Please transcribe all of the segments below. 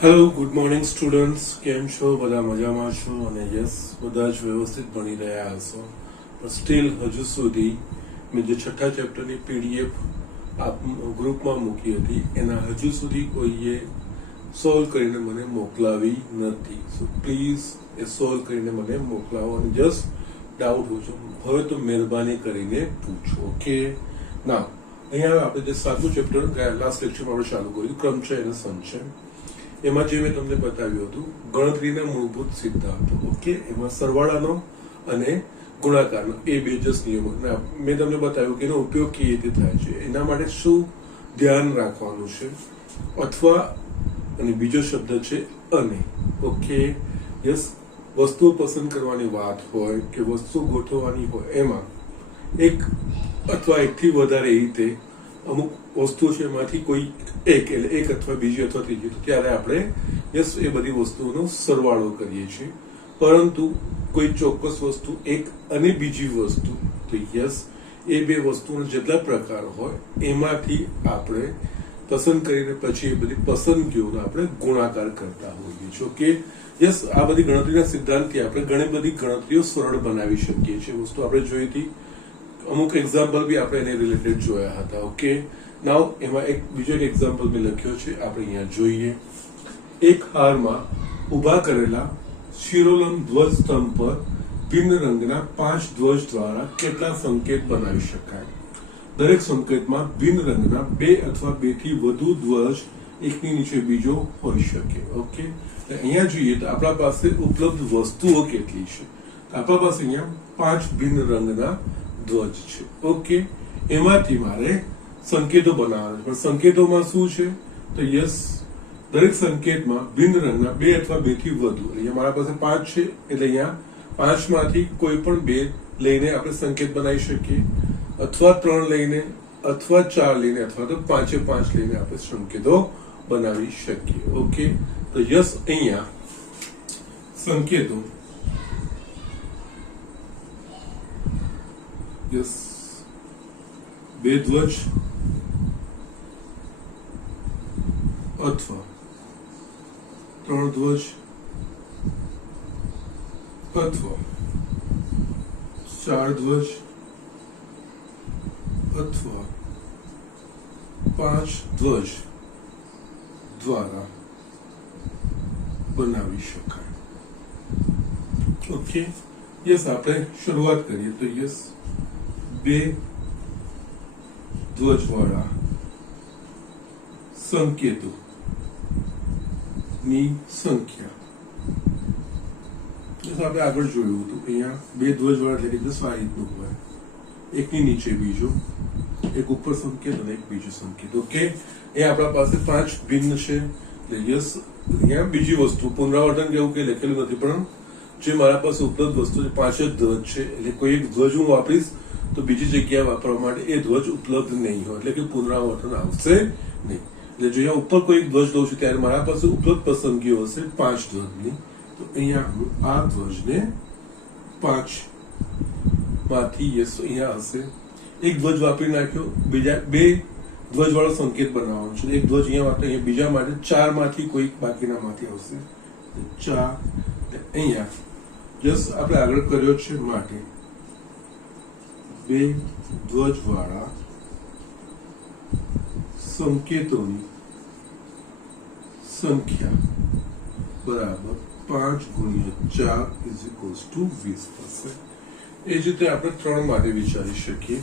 Hello good morning students, કેમ છો? બધા મજામાં છો? અને યસ, બધા જ વ્યવસ્થિત ભણી રહ્યા હશો. પણ સ્ટીલ હજુ સુધી મેં જે છઠ્ઠા ચેપ્ટરની પીડીએફ ગ્રુપમાં મૂકી હતી એના હજુ સુધી કોઈએ સોલ્વ કરીને મને મોકલાવી નથી. સો પ્લીઝ એ સોલ્વ કરીને મને મોકલાવો અને જસ્ટ ડાઉટ હોય તો મહેરબાની કરીને પૂછો. ઓકે, ના અહીંયા આપણે જે સાતમું ચેપ્ટર લાસ્ટ લેક્ચરમાં આપણે ચાલુ કર્યું, ક્રમચય અને સંચય. એમાં જે મેં તમને બતાવ્યું હતું ગણતરીના મૂળભૂત સિદ્ધાંતો. ઓકે, એમાં સરવાળાનો અને ગુણાકારનો એ બે જ નિયમો મેં તમને બતાવ્યું કે એનો ઉપયોગ કેવી રીતે થાય છે, એના માટે શું ધ્યાન રાખવાનું છે, અથવા અને બીજો શબ્દ છે અને. ઓકે, યસ, વસ્તુઓ પસંદ કરવાની વાત હોય કે વસ્તુ ગોઠવવાની હોય, એમાં એક અથવા એકથી વધારે રીતે અમુક વસ્તુઓ છે એમાંથી કોઈ એક એટલે એક અથવા બીજી અથવા ત્રીજી, તો ત્યારે આપણે યસ એ બધી વસ્તુઓનો સરવાળો કરીએ છીએ. પરંતુ કોઈ ચોક્કસ વસ્તુ એક અને બીજી વસ્તુ, તો યસ એ બે વસ્તુઓના જેટલા પ્રકાર હોય એમાંથી આપણે પસંદ કરીને પછી એ બધી પસંદગીઓનો આપણે ગુણાકાર કરતા હોઈએ છીએ. ઓકે, યસ, આ બધી ગણતરીના સિદ્ધાંતથી આપણે ઘણી બધી ગણતરીઓ સરળ બનાવી શકીએ છીએ. વસ્તુ આપણે જોઈ હતી, અમુક એક્ઝામ્પલ બી આપણે એને રિલેટેડ જોયા હતા. ઓકે, નાવ એમાં એક બીજો એક એક્ઝામ્પલ મેં લખ્યો છે, આપણે અહીંયા જોઈએ. એક હારમાં ઊભા કરેલા શિરોલંબ ધ્વજ સ્તંભ પર ભિન્ન રંગના 5 ધ્વજ દ્વારા કેટલા સંકેત બનાવી શકાય? દરેક સંકેતમાં ભિન્ન રંગના 2 અથવા 2 થી વધુ ધ્વજ એકની નીચે બીજો હોઈ શકે. ઓકે, અહીંયા જોઈએ તો આપણા પાસે ઉપલબ્ધ વસ્તુઓ કેટલી છે. આપણા પાસે અહીંયા 5 ભિન્ન રંગના ધ્વજ છે. ઓકે, એમાંથી મારે સંકેતો બનાવવાના છે. પણ સંકેતોમાં શું છે? તો યસ, દરેક સંકેતમાં ભિન્ન રંગના 2 અથવા 2 થી વધુ. અહીંયા મારા પાસે 5 છે, એટલે અહીંયા 5 માંથી કોઈ પણ 2 લઈને આપણે સંકેત બનાવી શકીએ, અથવા 3 લઈને, અથવા 4 લઈને, અથવા તો 5 લઈને આપણે સંકેતો બનાવી શકીએ. ઓકે, તો યસ, અહીંયા સંકેતો યસ 2 ધ્વજ અથવા 3 ધ્વજ અથવા 4 ધ્વજ અથવા 5 ધ્વજ દ્વારા બનાવી શકાય. ઓકે, યસ, આપણે શરૂઆત કરીએ તો યસ 2 ધ્વજવાળા સંકેતો ની સંખ્યા. આપણે આગળ જોયું હતું, અહીંયા 2 ધ્વજવાળા એટલે કે આ રીતનું હોય, એકની નીચે બીજો, એક ઉપર સંકેત અને એક બીજો સંકેત. ઓકે, એ આપણા પાસે 5 ભિન્ન છે. યસ, અહીંયા બીજી વસ્તુ પુનરાવર્તન કેવું કે લખેલું નથી, પણ જે મારા પાસે ઉપલબ્ધ વસ્તુ છે 5 જ ધ્વજ છે, એટલે કોઈ એક ધ્વજ હું વાપરીશ તો બીજી જગ્યાએ વાપરવા માટે એ ધ્વજ ઉપલબ્ધ નહીં હોય, એટલે કે પુનરાવર્તન આવશે નહીં. એટલે જો અહીંયા ઉપર કોઈ ધ્વજ લઉં છું ત્યારે મારા પાસે ઉપલબ્ધ પસંદગીઓ હશે 5 ધ્વજની. તો અહીંયા હું આ ધ્વજને 5 માંથી યસ અહીંયા હશે, એક ધ્વજ વાપરી નાખ્યો, બીજા 2 ધ્વજ વાળો સંકેત બનાવવાનો છે. એક ધ્વજ અહીંયા માટે, અહીંયા બીજા માટે 4 માંથી કોઈ બાકીના માંથી આવશે 4. અહીંયા જસ આપણે આગળ કર્યો છે માટે 2 ધ્વજ વાળા સંકેતોની સંખ્યા બરાબર 5 ગુણ્યા 4 ઇઝ ઇક્વલ્સ ટુ 20 થશે. એ જ રીતે આપણે 3 માટે વિચારી શકીએ.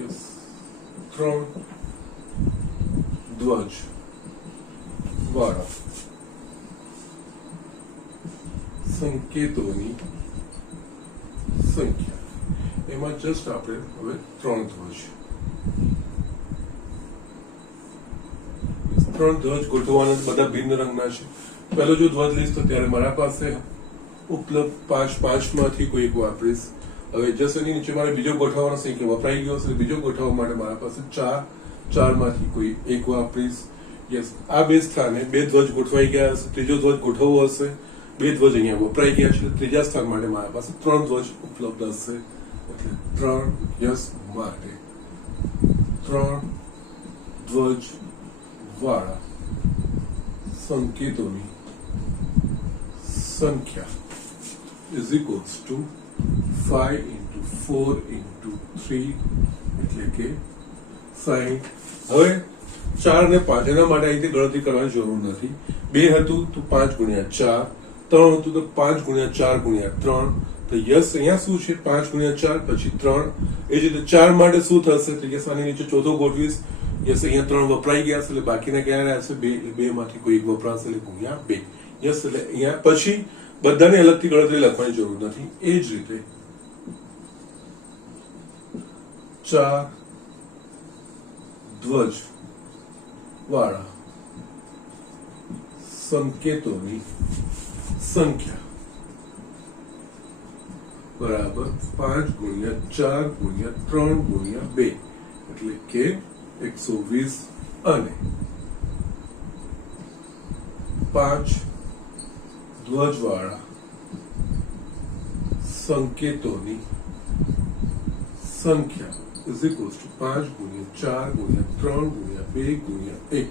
યસ, 3 ધ્વજ વાળા સંકેતોની સંખ્યા, એમાં જસ્ટ આપણે હવે 3 ધ્વજ ગોઠવવાના, બધા ભિન્ન રંગના છે. પહેલો જો ધ્વજ લઈશ તો ત્યારે મારા પાસે ઉપલબ્ધ 5 માંથી કોઈ એક વાપરીશ. હવે જસ્ટ એની નીચે મારે બીજો ગોઠવવાનો સંખ્યા વપરાઈ ગયો છે, બીજો ગોઠવવા માટે મારા પાસે 4 માંથી કોઈ એક વાપરીશ. યસ, આ 2 સ્થાને 2 ધ્વજ ગોઠવાઈ ગયા હશે, ત્રીજો ધ્વજ ગોઠવવો હશે, 2 ધ્વજ અહીંયા વપરાઈ ગયા છે, ત્રીજા સ્થાન માટે મારા પાસે 3 ધ્વજ ઉપલબ્ધ હશે. એટલે 3 યસ માટે 3 ધ્વજ વાળા સંકેતોની સંખ્યા is equals to 5 into 4 into 3 એટલે કે 60. હવે 4 ને 5 એના માટે અહીંથી ગણતરી કરવાની જરૂર નથી. 2 હતું તો 5 ગુણ્યા 4, 3 હતું તો 5 ગુણ્યા 4 ગુણ્યા 3. તો યસ અહીંયા શું છે 5 ગુણ્યા 4 પછી 3. એ જ રીતે 4 માટે શું થશે તો યસ આની નીચે ચોથો ગોઠવીશ. યસ અહીંયા 3 વપરાઈ ગયા છે એટલે બાકીના ક્યાં રહ્યા છે 2. 2 માંથી કોઈ એક વપરાશે એટલે ગુણ્યા 2. યસ એટલે અહીંયા પછી બધાને અલગથી ગણતરી લખવાની જરૂર નથી. એ જ રીતે 4 ધ્વજ વાળા સંકેતોની સંખ્યા બરાબર 5 ગુણ્યા 4 ગુણ્યા 3 ગુણ્યા 2 એટલે કે 120 અને 5 ધ્વજવાળા સંકેતોની સંખ્યા is equals to 5 ગુણ્યા 4 ગુણ્યા 3 ગુણ્યા 2 ગુણ્યા 1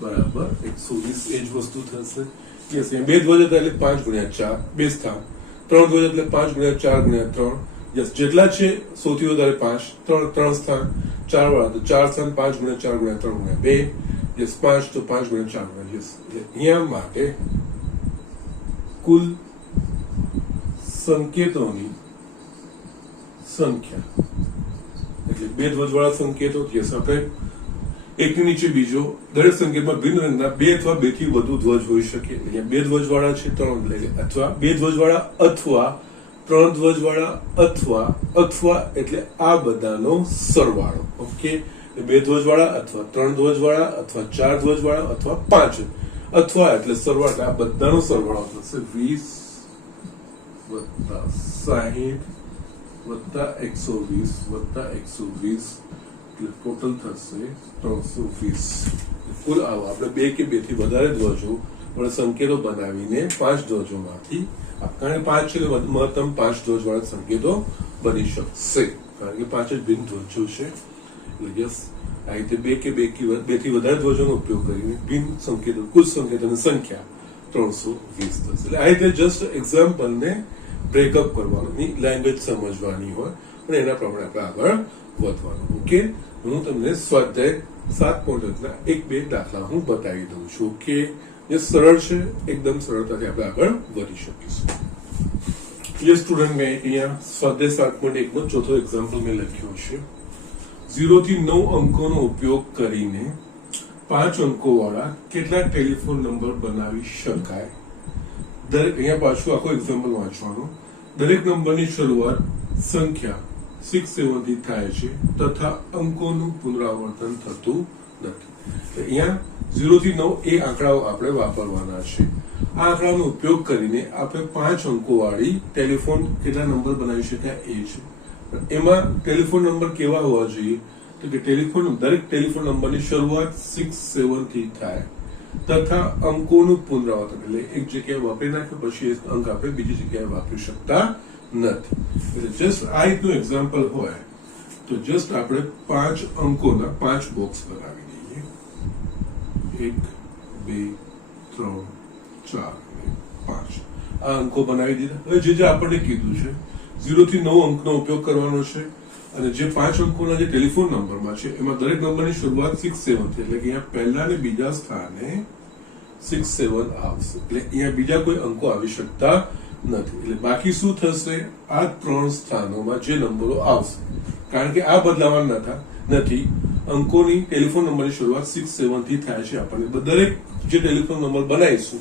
બરાબર 120. એ જ વસ્તુ થશે. યસ બે ધ્વજ હતા એટલે 5 ગુણ્યા 4 બે સ્થાન, 3 ધ્વજ એટલે 5 ગુણ્યા 4 ગુણ્યા 3. યસ જેટલા છે સૌથી વધારે 5, 3 સ્થાન, 4 વાળા તો 4 સ્થાન 5 ગુણ્યા 4 ગુણ્યા 3 ગુણ્યા 2. યસ 5 તો 5 ગુણ્યા 4 ગુણ્યા. યસ અહીંયા માટે કુલ સંકેતોની સંખ્યા એટલે બે ધ્વજવાળા સંકેતો. યસ આપણે એકની નીચે બીજો દરેક સંકેતમાં ભિન્ન રંગના 2 અથવા 2 થી વધુ ધ્વજ હોઈ શકે. અહીંયા 2 ધ્વજવાળા છે 3 લઈ લે, અથવા 2 ધ્વજવાળા અથવા 3 ધ્વજવાળા અથવા એટલે આ બધાનો સરવાળો. ઓકે 2 ધ્વજવાળા અથવા 3 ધ્વજવાળા અથવા 4 ધ્વજવાળા અથવા 5 અથવા એટલે સરવાળો આ બધાનો સરવાળો થશે 20 + 60 + 120 + 120 એટલે ટોટલ થશે 320. કુલ આવો આપણે 2 કે 2 થી વધારે ધ્વજો પણ સંકેતો બનાવીને 5 ધ્વજોમાંથી કારણ કે 5 છે મહત્તમ 5 ધ્વજવાળા સંકેતો બની શકશે કારણ કે 5 જ ભિન્ન ધ્વજો છે. એટલે યસ આ રીતે 2 કે 2 થી વધારે ધ્વજોનો ઉપયોગ કરીને ભિન્ન સંકેતો કુલ સંકેતોની સંખ્યા 320 થશે. એટલે આ રીતે જસ્ટ એક્ઝામ્પલને બ્રેકઅપ કરવાની લેંગ્વેજ સમજવાની હોય અને એના પ્રમાણે આપણે આગળ વધવાનું. ઓકે હું તમને સ્વાધ્યાય 7.1 એક બે દાખલા હું બતાવી દઉં છું. ઓકે જે સરળ છે એકદમ સરળતાથી આપણે આગળ વધી શકીશું. જે સ્ટુડન્ટ મેં અહીંયા સ્વાધ્યાય 7.1 નો ચોથો એક્ઝામ્પલ મેં લખ્યો છે. 0 થી 9 અંકોનો ઉપયોગ કરીને 5 અંકો વાળા કેટલા ટેલિફોન નંબર બનાવી શકાય. દરેક અહીંયા પાછું આખો એક્ઝામ્પલ વાંચવાનો. દરેક નંબરની શરૂઆત સંખ્યા 6 7 થી થાય છે તથા અંકોનું પુનરાવર્તન થતું નથી. અહીંયા 0 થી 9 એ આંકડાઓ આપણે વાપરવાના છે. આ આંકડાનો ઉપયોગ કરીને આપણે 5 અંકો વાળી ટેલિફોન કેટલા નંબર બનાવી શકાય એ છે. એમાં ટેલિફોન નંબર કેવા હોવા જોઈએ તો કે દરેક ટેલિફોન નંબરની શરૂઆત 6 7 થી થાય તથા અંકોનું પુનરાવર્તન એટલે એક જગ્યાએ વાપરી નાખે પછી એ અંક આપણે બીજી જગ્યાએ વાપરી શકતા નથી. એટલે જસ્ટ આ રીતનું એક્ઝામ્પલ હોય તો જસ્ટ આપણે 5 અંકોના 5 બોક્સ બનાવી દઈએ. 1 2 3 4 5 આ અંકો બનાવી દીધા. હવે જે આપણને કીધું છે 0 થી 9 અંકનો ઉપયોગ કરવાનો છે અને જે 5 અંકોના જે ટેલિફોન નંબરમાં છે એમાં દરેક નંબરની શરૂઆત 6 7 થી એટલે કે અહીંયા પહેલા ને બીજા સ્થાને 6 7 આવશે. એટલે અહીંયા બીજા કોઈ અંકો આવી શકતા નથી. એટલે બાકી શું થશે આ 3 સ્થાનોમાં જે નંબરો આવશે કારણ કે આ બદલાવાના નથી. અંકોની ટેલિફોન નંબરની શરૂઆત 6 7 થી થાય છે. આપણને દરેક જે ટેલિફોન નંબર બનાવીશું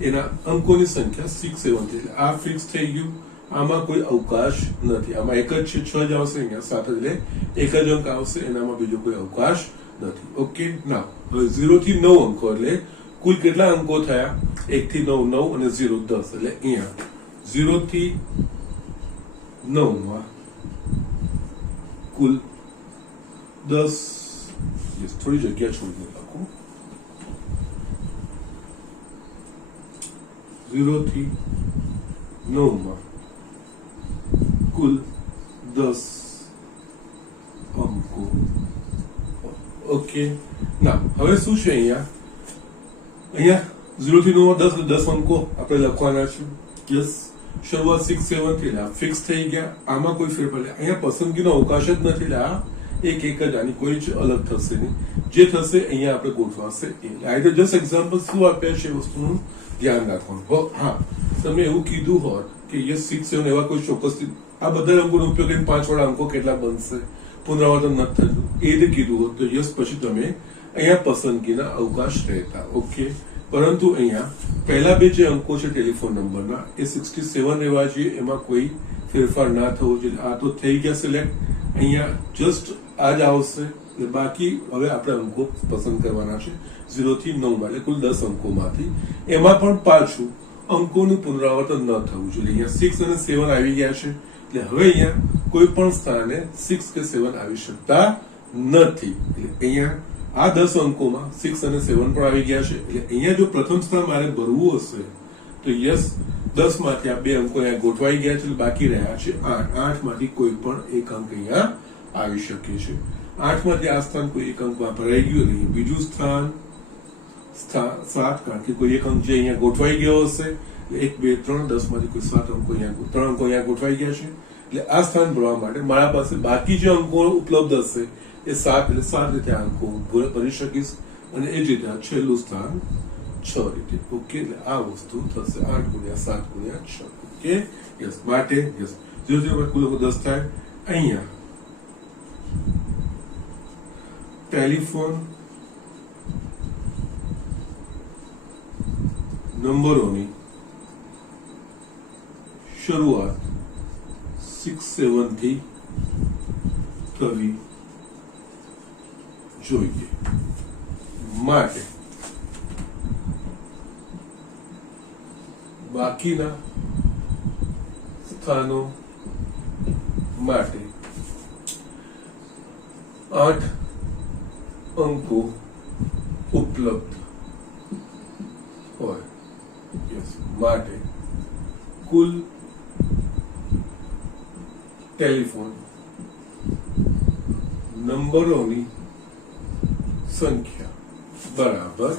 એના અંકોની સંખ્યા 6 7 થી એટલે આ ફિક્સ થઈ ગયું. આમાં કોઈ અવકાશ નથી. આમાં એક જ છે 6 જ આવશે, અહીંયા 7 એટલે એક જ અંક આવશે, એનામાં બીજો કોઈ અવકાશ નથી. ઓકે ના હવે 0 થી 9 અંકો એટલે કુલ કેટલા અંકો થયા 1 થી 9 9 અને 0 10 એટલે અહીંયા 0 થી 9 માં કુલ 10 થોડી જગ્યા છોડી નાખું. 0 થી 9 માં કુલ 10 અંકો ઓકે ના હવે શું છે અહીંયા 0 થી 9 10 અંકો આપણે લખવાના છે યસ શરૂઆત 6 7 થી ફિક્સ થઈ ગયા આમાં કોઈ ફેરફાર અહીંયા પસંદગીનો અવકાશ જ નથી લા એક જ આની કોઈ જ અલગ થશે નહીં જે થશે અહીંયા આપણે ગોઠવાશે એટલે આ રીતે જસ્ટ એક્ઝામ્પલ શું આપ્યા છે એ વસ્તુનું ધ્યાન રાખવાનું હા તમે એવું કીધું હોત કે યસ 6 7 એવા કોઈ ચોક્કસ આ બધા અંકોનો ઉપયોગ કરીને 5 વાળા અંકો કેટલા બનશે પુનરાવર્તન નથી થતું એ રીતે કીધું હોત તો યસ પછી તમે અહીંયા પસંદગીના અવકાશ રહેતા ઓકે પરંતુ અહીંયા પહેલા બે જે અંકો છે ટેલિફોન નંબરના એ 67 રહેવા જોઈએ એમાં કોઈ ફેરફાર ના થવો જોઈએ આ તો થઈ ગયા સિલેક્ટ અહીંયા જસ્ટ આ જ આવશે બાકી હવે આપણે અંકો પસંદ કરવાના છે 0 થી 9 એટલે કુલ 10 અંકોમાંથી એમાં પણ પાછું અંકોનું પુનરાવર્તન ન થવું જોઈએ અહીંયા 6 અને 7 આવી ગયા છે એટલે હવે અહીંયા કોઈ પણ સ્થાને 6 કે 7 આવી શકતા નથી એટલે અહીંયા આ 10 અંકોમાં 6 અને 7 પણ આવી ગયા છે એટલે અહીંયા જો પ્રથમ સ્થાન મારે ભરવું હશે તો યસ 10 માંથી આ બે અંકો અહીંયા ગોઠવાઈ ગયા છે બાકી રહ્યા છે 8 માંથી કોઈ પણ એક અંક અહીંયા આવી શકે છે 8 માંથી આ સ્થાન કોઈ એક અંક ભરાઈ ગયું નહીં બીજું સ્થાન 7 કારણ કે કોઈ એક અંક જે અહીંયા ગોઠવાઈ ગયો હશે 1 2 3 10 માંથી કોઈ 7 અંકો અહીંયા 3 અંકો અહીંયા ગોઠવાઈ ગયા છે એટલે આ સ્થાન ભરવા માટે મારા પાસે બાકી જે અંકો ઉપલબ્ધ હશે એ 7 એટલે 7 રીતે અંકો ભરી શકીશ અને એ જ રીતે છેલ્લું સ્થાન 6 રીતે ઓકે એટલે આ વસ્તુ થશે 8 ગુણ્યા 7 ગુણ્યા 6 ઓકે યસ માટે યસ 0 0 કુલ 10 થાય અહીંયા ટેલિફોન નંબરોની શરૂઆત 6 7 થી થવી જોઈએ માટે બાકીના સ્થાનો માટે 8 અંકો ઉપલબ્ધ હોય યસ માટે કુલ ટેલિફોન નંબરોની સંખ્યા બરાબર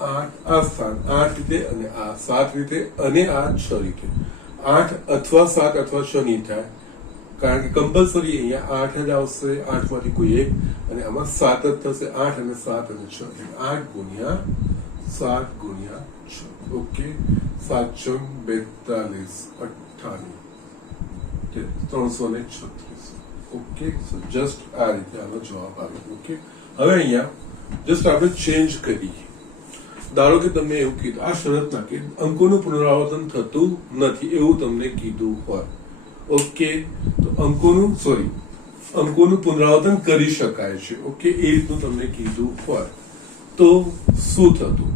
8 આ સ્થાન 8 રીતે અને આ 7 રીતે અને આ 6 રીતે 8 અથવા 7 અથવા 6 નહીં થાય કારણ કે કમ્પલસરી અહીંયા 8 જ આવશે 8 માંથી કોઈ એક અને આમાં 7 જ થશે 8 અને 7 અને 6 8 ગુણ્યા 7 ગુણ્યા 6 ઓકે 7 42 98 336 ઓકે સો જસ્ટ આ રીતે આનો જવાબ આવે ઓકે હવે અહીંયા જસ્ટ આપણે ચેન્જ કરીએ ધારો કે તમે એવું કીધું આ શરત ના કે અંકોનું પુનરાવર્તન થતું નથી એવું તમને કીધું હોય ઓકે તો અંકોનું પુનરાવર્તન કરી શકાય છે ઓકે એ રીતનું તમને કીધું હોય તો શું થતું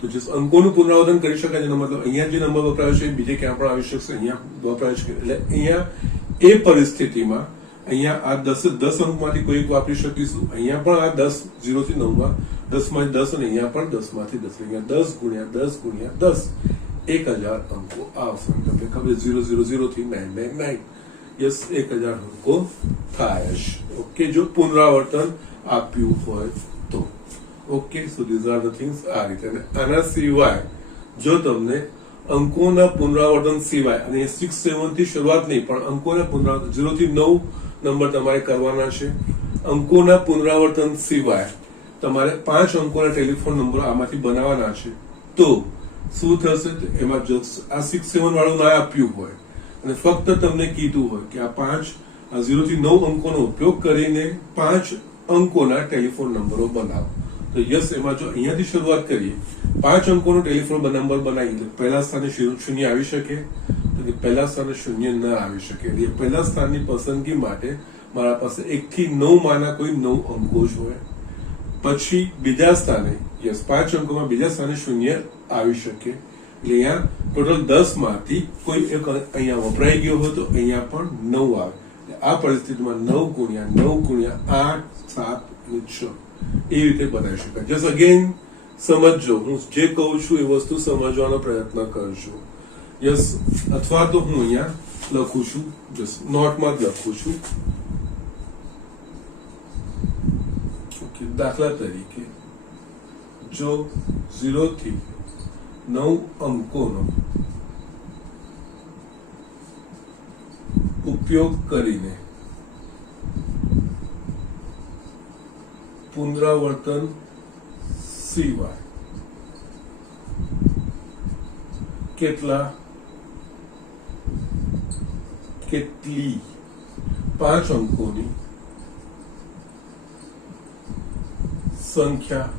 તો જે અંકોનું પુનરાવર્તન કરી શકાય એનો મતલબ અહીંયા જે નંબર વપરાયો છે બીજે ક્યાં પણ આવી શકશે અહીંયા વપરાય છે એટલે અહીંયા એ પરિસ્થિતિમાં અહીંયા આ 10 અંકમાંથી કોઈ એક વાપરી શકીશું અહીંયા પણ આ 10 0 થી 9 માં 10 માંથી 10 અને અહીંયા પણ 10 માંથી 10 અહીંયા 10 ગુણ્યા 10 ગુણ્યા 10 1000 અંકો આવશે તમને ખબર 000 થી 999 યસ 1000 અંકો થાય છે ઓકે જો પુનરાવર્તન આપ્યું હોય તો okay so these are the things આ રીતે આના સિવાય જો તમને અંકોના પુનરાવર્તન સિવાય અને 6 7 થી શરૂઆત નહીં પણ અંકોના પુનરાવર્તન 0 થી 9 નંબર તમારે કરવાના છે અંકોના પુનરાવર્તન સિવાય તમારે 5 અંકોના ટેલિફોન નંબરો આમાંથી બનાવવાના છે તો શું થશે એમાં જો આ 6 7 વાળું ના આપ્યું હોય અને ફક્ત તમને કીધું હોય કે આ 0 થી 9 અંકોનો ઉપયોગ કરીને 5 અંકોના ટેલિફોન નંબરો બનાવો તો યસ એમાં જો અહીંયાથી શરૂઆત કરીએ 5 અંકોનો ટેલિફોન નંબર બનાવીએ તો પહેલા સ્થાને 0 આવી શકે તો પહેલા સ્થાને 0 ન આવી શકે એટલે પહેલા સ્થાનની પસંદગી માટે મારા પાસે 1 થી 9 માના કોઈ 9 અંકો જ હોય પછી બીજા સ્થાને યસ 5 અંકોમાં બીજા સ્થાને 0 આવી શકે એટલે અહીંયા ટોટલ 10 માંથી કોઈ એક અહીંયા વપરાઈ ગયો હોય તો અહીંયા પણ 9 આવે આ પરિસ્થિતિમાં 9 ગુણ્યા 9 ગુણ્યા 8 7 અને 6 એ રીતે બનાવી શકાય જસ્ટ અગેન સમજજો હું જે કહું છું એ વસ્તુ સમજવાનો પ્રયત્ન કરજો યસ અથવા તો હું અહીંયા લખું છું જસ્ટ નોટમાં જ લખું છું ઓકે કે દાખલા તરીકે જો 0 થી 9 અંકોનો ઉપયોગ કરીને પુનરાવર્તન સિવાય કેટલી 5 અંકોની સંખ્યા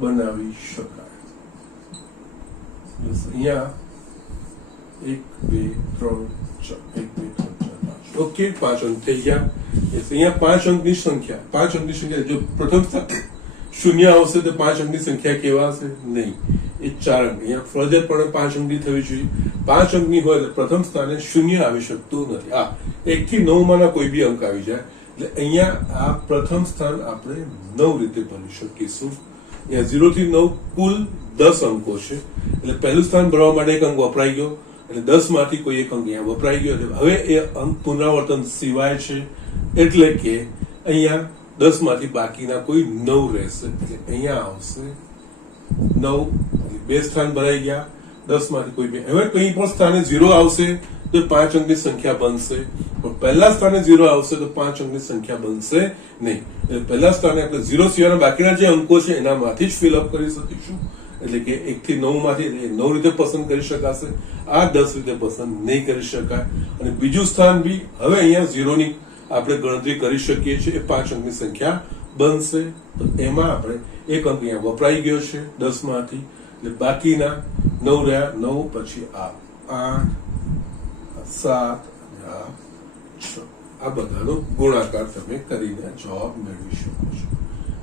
બનાવી શકાય. અહીંયા 1 2 3 4 ઓકે 5 અંક થઈ ગયા. અહીંયા 5 અંકની સંખ્યા જો પ્રથમ સ્થાને શૂન્ય આવશે તો 5 અંકની સંખ્યા કેવા હશે? નહીં, એ 4 અંક. અહીંયા ફરજિયાતપણે 5 અંકની થવી જોઈએ. 5 અંકની હોય એટલે પ્રથમ સ્થાને શૂન્ય આવી શકતું નથી. 1 થી 9 માંના કોઈ બી અંક આવી જાય એટલે અહીંયા આ પ્રથમ સ્થાન આપણે 9 રીતે ભરી શકીશું. અહીંયા 0 થી 9 કુલ 10 અંકો છે એટલે પહેલું સ્થાન ભરવા માટે એક અંક વપરાઈ ગયો એટલે 10 માંથી કોઈ એક અંક અહીંયા વપરાઈ ગયો એટલે હવે એ અંક પુનરાવર્તન સિવાય છે એટલે કે અહીંયા 10 માંથી બાકીના કોઈ 9 રહેશે એટલે અહીંયા આવશે 9. બે સ્થાન ભરાઈ ગયા. 10 માંથી કોઈ બે. હવે કોઈ પણ સ્થાને 0 આવશે તો 5 અંકની સંખ્યા બનશે, પણ પહેલા સ્થાને 0 આવશે તો 5 અંકની સંખ્યા બનશે નહીં. એટલે પહેલા સ્થાને આપણે 0 સિવાયના બાકીના જે અંકો છે એનામાંથી જ ફિલ અપ કરી શકીશું. એટલે કે 1 થી 9 માંથી 9 રીતે પસંદ કરી શકાશે. આ 10 રીતે પસંદ નહીં કરી શકાય. અને બીજું સ્થાન બી હવે અહીંયા 0 ની આપણે ગણતરી કરી શકીએ છીએ, એ 5 અંકની સંખ્યા બનશે. તો એમાં આપણે એક અંક અહીંયા વપરાઈ ગયો છે 10 માંથી એટલે બાકીના 9 રહ્યા. 9 પછી આ 8 7 અને આ 6 આ બધાનો ગુણાકાર તમે કરીને જવાબ મેળવી શકો છો.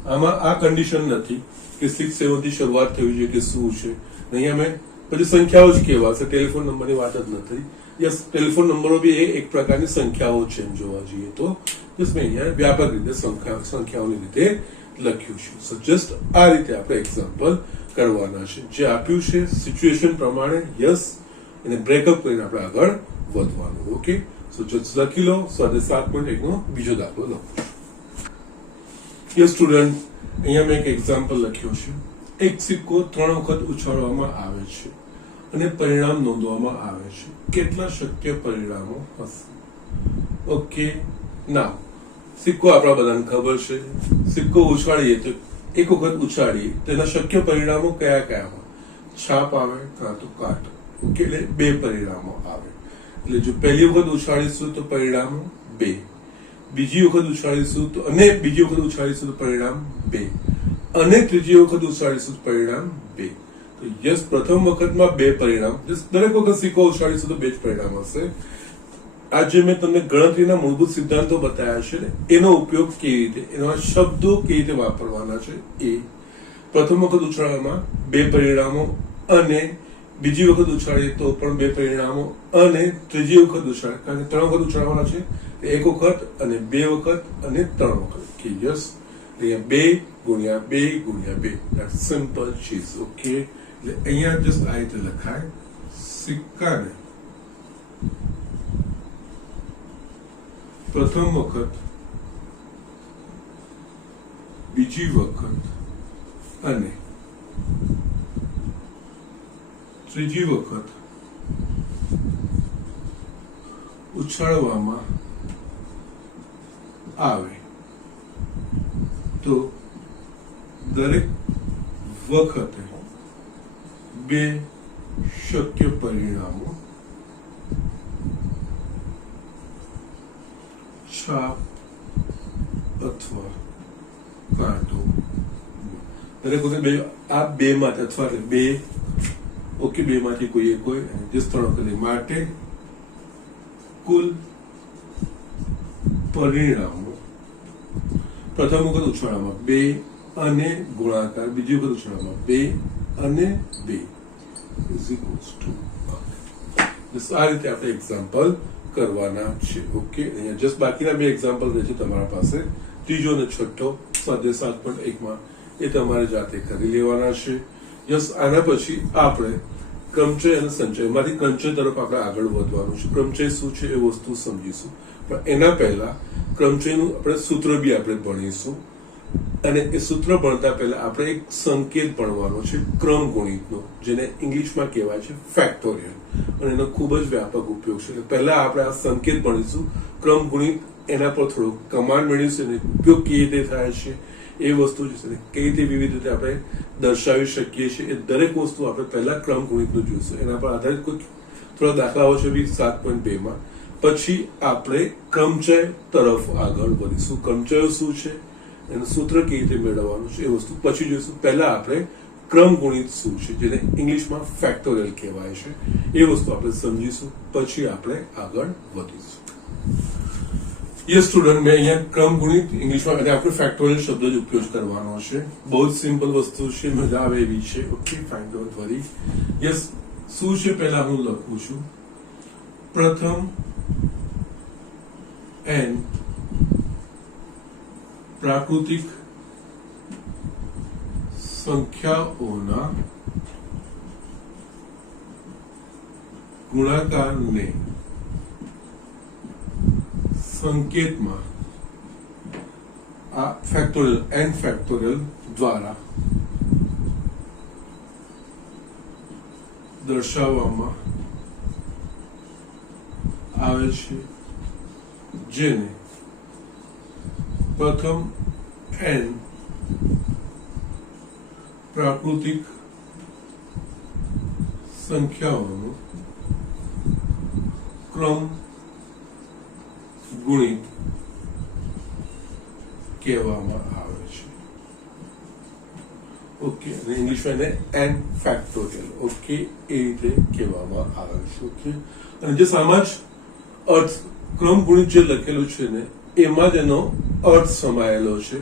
આમાં આ કન્ડિશન નથી કે 6 7 થી શરૂઆત થવી જોઈએ કે શું છે. અહીંયા મેં પછી સંખ્યાઓ જ કેવા છે, ટેલિફોન નંબરની વાત જ નથી. યસ, ટેલિફોન નંબરો બી એક પ્રકારની સંખ્યાઓ છે એમ જોવા જઈએ તો. બસ મેં અહીંયા વ્યાપક રીતે સંખ્યાઓની રીતે લખ્યું છે. સો જસ્ટ આ રીતે આપણે એક્ઝામ્પલ કરવાના છે. જે આપ્યું છે સિચ્યુએશન પ્રમાણે યસ એને બ્રેકઅપ કરીને આપણે આગળ વધવાનું. ઓકે, સો જસ્ટ લખી લો. સ્વાધ્યાય 7.1 નો બીજો દાખલો લખું છું. યસ સ્ટુડન્ટ, અહીંયા મેં એક એક્ઝામ્પલ લખ્યો છે. એક સિક્કો 3 વખત ઉછાળવામાં આવે છે અને પરિણામ નોંધવામાં આવે છે. કેટલા શક્ય પરિણામો હશે? ઓકે, નાવ સિક્કો આપણા બધાને ખબર છે. સિક્કો ઉછાળીએ તો એક વખત ઉછાળીએ તો એના શક્ય પરિણામો કયા કયા હોય? છાપ આવે કાં તો કાટ. ઓકે, એટલે 2 પરિણામો આવે. એટલે જો પહેલી વખત ઉછાળીશું તો પરિણામ 2, બીજી વખત ઉછાળીશું તો પરિણામ 2 અને ત્રીજી વખત ઉછાળીશું તો પરિણામ 2. તો યસ, પ્રથમ વખતમાં 2 પરિણામ. દરેક વખત સિક્કો ઉછાળીશું તો 2 જ પરિણામ હશે. આ જે મેં તમને ગણતરીના મૂળભૂત સિદ્ધાંતો બતાવ્યા છે ને એનો ઉપયોગ કેવી રીતે, એના શબ્દો કેવી રીતે વાપરવાના છે એ. પ્રથમ વખત ઉછાળવામાં 2 પરિણામો અને બીજી વખત ઉછાળીએ તો પણ 2 પરિણામો અને ત્રીજી વખત ઉછાળે, કારણ કે 3 વખત ઉછાળવાના છે, 1 વખત અને 2 વખત અને 3 વખત. યસ, અહીંયા 2 ગુણ્યા 2 ગુણ્યા 2. That's simple cheese. ઓકે, એટલે અહીંયા જસ્ટ આ રીતે લખાય. સિક્કાને પ્રથમ વખત, બીજી વખત અને ત્રીજી વખત ઉછાળવામાં આવે તો દરેક વખતે 2 શક્ય પરિણામો છાપ અથવા કાંટો. દરેક વખતે આ 2 માંથી અથવા 2 ઓકે 2 માંથી કોઈ એક હોય અને 3 વખત માટે કુલ પરિણામો પ્રથમ વખત ઉછાળવામાં 2 અને ગુણાકાર, બીજી વખત ઉછાળવામાં 2 અને 2 ઇઝ ઇક્વલ્સ ટુ. આ રીતે આપણે એક્ઝામ્પલ કરવાના છે. ઓકે, અહીંયા જસ્ટ બાકીના 2 એક્ઝામ્પલ રહેશે તમારા પાસે. ત્રીજો અને છઠ્ઠો સ્વાધ્યાય 7.1 માં એ તમારે જાતે કરી લેવાના છે. યસ, આના પછી આપણે ક્રમચય અને સંચય માંથી ક્રમચય તરફ આપણે આગળ વધવાનું છે. ક્રમચય શું છે એ વસ્તુ સમજીશું, પણ એના પહેલા ક્રમચયનું આપણે સૂત્ર બી આપણે ભણીશું અને એ સૂત્ર ભણતા પહેલા આપણે એક સંકેત ભણવાનો છે ક્રમ ગુણિતનો, જેને ઇંગ્લિશમાં કહેવાય છે ફેક્ટોરિયલ, અને એનો ખૂબ જ વ્યાપક ઉપયોગ છે. પહેલા આપણે આ સંકેત ભણીશું ક્રમ ગુણિત, એના પર થોડો કમાન્ડ મેળવીશું અને ઉપયોગ કેવી રીતે થાય છે એ વસ્તુ છે, કઈ રીતે વિવિધ રીતે આપણે દર્શાવી શકીએ છીએ, એ દરેક વસ્તુ આપણે પહેલા ક્રમ ગુણિતનું જોઈશું. એના પર આધારિત કોઈ થોડા દાખલાઓ છે 7.2 માં. પછી આપણે ક્રમચય તરફ આગળ વધીશું. ક્રમચયો શું છે, એનું સૂત્ર કેવી રીતે મેળવવાનું છે એ વસ્તુ પછી જોઈશું. પહેલા આપણે ક્રમ ગુણિત શું છે, જેને ઇંગ્લિશમાં ફેક્ટોરિયલ કહેવાય છે, એ વસ્તુ આપણે સમજીશું. પછી આપણે આગળ વધીશું. યસ સ્ટુડન્ટ, મેં અહીંયા ક્રમ ગુણિત ઇંગ્લિશમાં અને આપણે ફેક્ટોરિયલ શબ્દ જ ઉપયોગ કરવાનો છે. બહુ જ સિમ્પલ વસ્તુ છે, મજા આવે એવી છે. Okay fine, don't worry. Yes, શું છે પહેલા હું લખું છું. પ્રથમ n પ્રાકૃતિક સંખ્યાઓના ગુણાકારને સંકેતમાં આ ફેક્ટોરિયલ n ફેક્ટોરિયલ દ્વારા દર્શાવવામાં આવે છે, જેને પ્રથમ n પ્રાકૃતિક સંખ્યાઓનો ક્રમ ગુણિત કહેવામાં આવે છે. ઓકે, અને ઇંગ્લિશમાં એને n ફેક્ટોરિયલ ઓકે એ રીતે કહેવામાં આવે છે. ઓકે, અને જે સામા જ અર્થ ક્રમ ગુણિત જે લખેલું છે ને, એમાં જ એનો અર્થ સમાયેલો છે.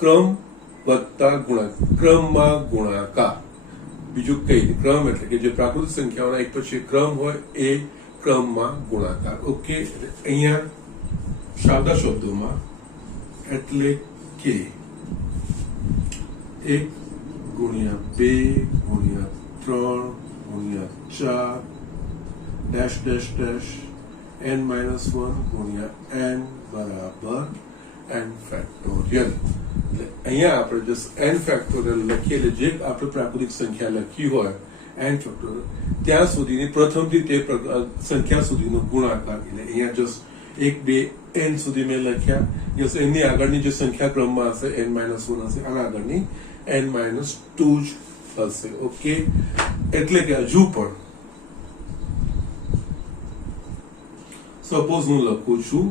ક્રમ વત્તા ગુણાકાર, ક્રમમાં ગુણાકાર, બીજું કઈ. ક્રમ એટલે કે જે પ્રાકૃતિક સંખ્યાઓના એક પછી ક્રમ હોય એ ક્રમમાં ગુણાકાર. ઓકે, અહીંયા સાદા શબ્દોમાં એટલે કે 1 ગુણ્યા 2 ગુણ્યા 3 ગુણ્યા 4 ડેશ ડેશ ડેશ n-1 ગુણ્યા n બરાબર n ફેક્ટોરિયલ. એટલે અહીંયા આપણે જસ્ટ n ફેક્ટોરિયલ લખીએ, એટલે જે આપણે પ્રાકૃતિક સંખ્યા લખી હોય n ફેક્ટોરિયલ, ત્યાં સુધીની પ્રથમથી તે સંખ્યા સુધીનો ગુણાકાર. એટલે અહીંયા જસ્ટ 1 2 n સુધી મેં લખ્યા. યસ, એની આગળની જે સંખ્યા ક્રમમાં હશે n-1 હશે, આના આગળની n-2 જ હશે. ઓકે, એટલે કે હજુ પણ સપોઝ હું લખું છું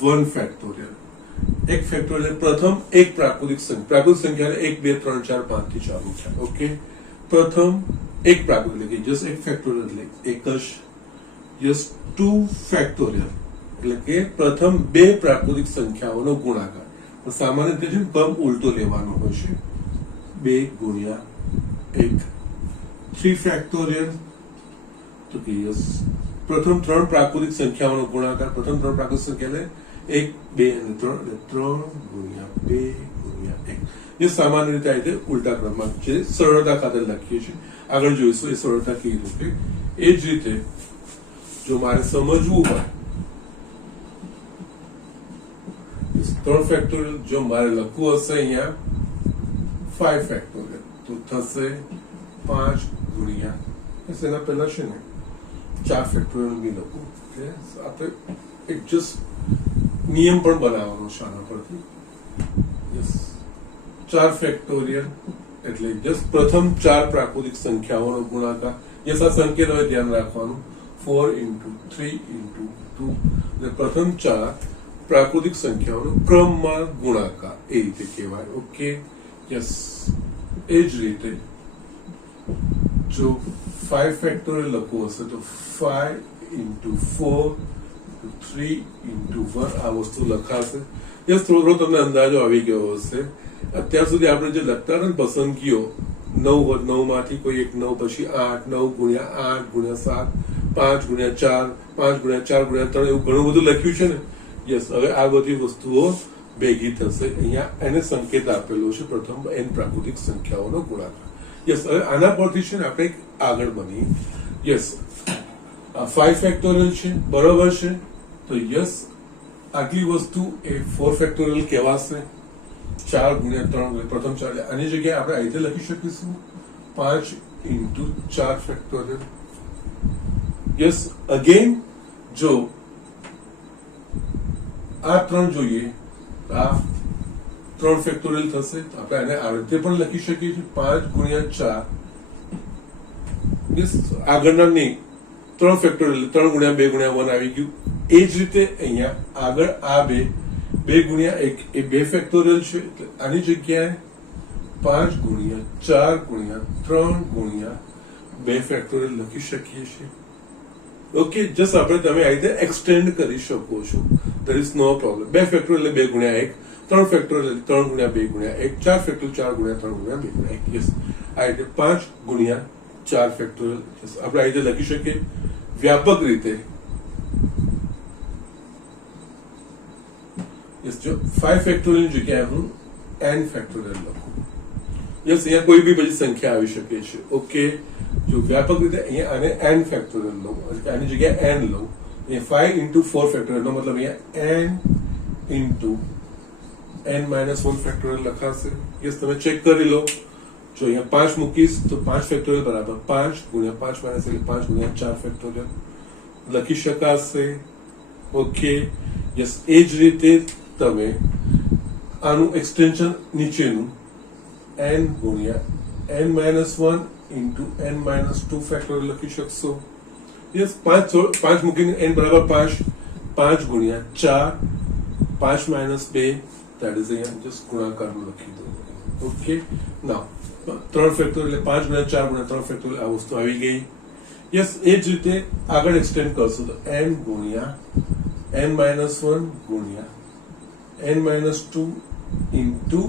1 ફેક્ટોરિયલ. એક ફેક્ટોરિયલ પ્રથમ એક પ્રાકૃતિક સંખ્યા 1 2 3 4 5 થી ચાલુ છે. ઓકે, પ્રથમ એક પ્રાકૃતિક એટલે જસ્ટ એક ફેક્ટોરિયલ એટલે એક જ. જસ્ટ 2 ફેક્ટોરિયલ એટલે કે પ્રથમ બે પ્રાકૃતિક સંખ્યાઓનો ગુણાકાર. સામાન્ય રીતે છે પંપ ઉલટો લેવાનો હોય છે, 2 ગુણ્યા 1. 3 ફેક્ટોરિયલ તો કે યસ, પ્રથમ 3 પ્રાકૃતિક સંખ્યાઓનો ગુણાકાર. પ્રથમ 3 પ્રાકૃતિક સંખ્યા એટલે 1 2 અને 3 એટલે 3 ગુણ્યા 2 ગુણ્યા 1. જે સામાન્ય રીતે આ રીતે ઉલટા ક્રમમાં છે, સરળતા ખાતર લખીએ છીએ. આગળ જોઈશું એ સરળતા કેવી રીતે. એ જ રીતે જો મારે સમજવું હોય 3 ફેક્ટોરિયલ, જો મારે લખવું હશે અહીંયા 5 ફેક્ટોરિયલ તો થશે 5 ગુણ્યા, એના પહેલા છે ને 4 ફેક્ટોરિયલ બી લખું. આપણે એક જસ્ટ નિયમ પણ બનાવવાનો છે આના પરથી. યસ, 4 ફેક્ટોરિયલ એટલે જસ્ટ પ્રથમ 4 પ્રાકૃતિક સંખ્યાઓનો ગુણાકાર. યસ, આ સંકેત હવે ધ્યાન રાખવાનું. 4 into 3 into 2 એટલે પ્રથમ 4 પ્રાકૃતિક સંખ્યાઓનો ક્રમમાં ગુણાકાર એ રીતે કહેવાય. ઓકે, યસ, એ જ રીતે જો 5 ફેક્ટોરિયલ લખવું હશે તો 5 into 4 into 3 into 1 આ વસ્તુ લખાશે. યસ, થોડો તમને અંદાજો આવી ગયો હશે. અત્યાર સુધી આપણે જે લખતા ને પસંદગીઓ 9 9 માંથી કોઈ એક 9, પછી 8 9 ગુણ્યા 8 ગુણ્યા 7 5 ગુણ્યા 4 5 ગુણ્યા 4 ગુણ્યા 3 એવું ઘણું બધું લખ્યું છે ને. યસ, હવે આ બધી વસ્તુઓ ભેગી થશે. અહીંયા એને સંકેત આપેલો છે પ્રથમ n પ્રાકૃતિક સંખ્યાઓનો ગુણાકાર. યસ, હવે આના પરથી છે ને આપણે એક આગળ બની. યસ, 5 ફેક્ટોરિયલ છે, બરોબર છે. તો યસ, આટલી વસ્તુ એ 4 ફેક્ટોરિયલ કહેવાશે. 4 ગુણ્યા 3 પ્રથમ 4 એટલે આની જગ્યાએ આપણે આ રીતે લખી શકીશું 5 into 4 ફેક્ટોરિયલ. યસ, અગેન જો આ 3 જોઈએ આ 3 ફેક્ટોરિયલ થશે તો આપણે આને આ રીતે પણ લખી શકીએ છીએ 5 ગુણ્યા 4. યસ, આગળના નહીં 3 ફેક્ટોરિયલ 3 ગુણ્યા 2 ગુણ્યા 1 આવી ગયું. એ જ રીતે અહીંયા આગળ આ 2 ગુણ્યા 1 એ 2 ફેક્ટોરિયલ છે એટલે આની જગ્યાએ 5 ગુણ્યા 4 ગુણ્યા 3 ગુણ્યા 2 ફેક્ટોરિયલ લખી શકીએ છીએ. ઓકે, જસ્ટ આપણે તમે આ રીતે એક્સટેન્ડ કરી શકો છો. There is no problem. 2 factorial 2 ગુણ્યા 1, 3 ફેક્ટોરિયલ 3 ગુણ્યા 2 ગુણ્યા 1, 4 ફેક્ટોરિયલ 4 ગુણ્યા 3 ગુણ્યા 2 ગુણ્યા 1. યસ, આ રીતે 5 ગુણ્યા 4 ફેક્ટોરિયલ આપણે આ રીતે લખી શકીએ. વ્યાપક રીતે જો 5 ફેક્ટોરિયલ ની જગ્યાએ હું n ફેક્ટોરિયલ લખું. યસ, અહીંયા કોઈ બી બધી સંખ્યા આવી શકે છે. ઓકે, જો વ્યાપક રીતે અહીંયા આને n ફેક્ટોરિયલ લઉં, આની જગ્યાએ n લઉં, અહીંયા 5 into 4 ફેક્ટોરિયલ નો મતલબ અહીંયા n into n-1 ફેક્ટોરિયલ લખાશે. યસ, તમે ચેક કરી લો. જો અહીંયા 5 મૂકીશ તો 5 ફેક્ટોરિયલ બરાબર 5 ગુણ્યા 5 માઇનસ એટલે 5 ગુણ્યા 4 ફેક્ટોરિયલ લખી શકાશે. ઓકે, યસ, એ જ રીતે તમે આનું એક્સટેન્શન નીચેનું n ગુણ્યા n-1 into n-2 ફેક્ટોરિયલ લખી શકશો. યસ, 5 મૂકીને n બરાબર 5, 5 ગુણ્યા 4, 5 માઇનસ 2 that is અહીંયા જસ્ટ ગુણાકારમાં લખી દો. ઓકે, નાઉ 3 ફેક્ટોરિયલ એટલે 5 ગુણ્યા 4 ગુણ્યા 3 ફેક્ટોરિયલ આ વસ્તુ આવી ગઈ. યસ, એ જ રીતે આગળ એક્સટેન્ડ કરશો તો n ગુણ્યા n-1 ગુણ્યા n-2 into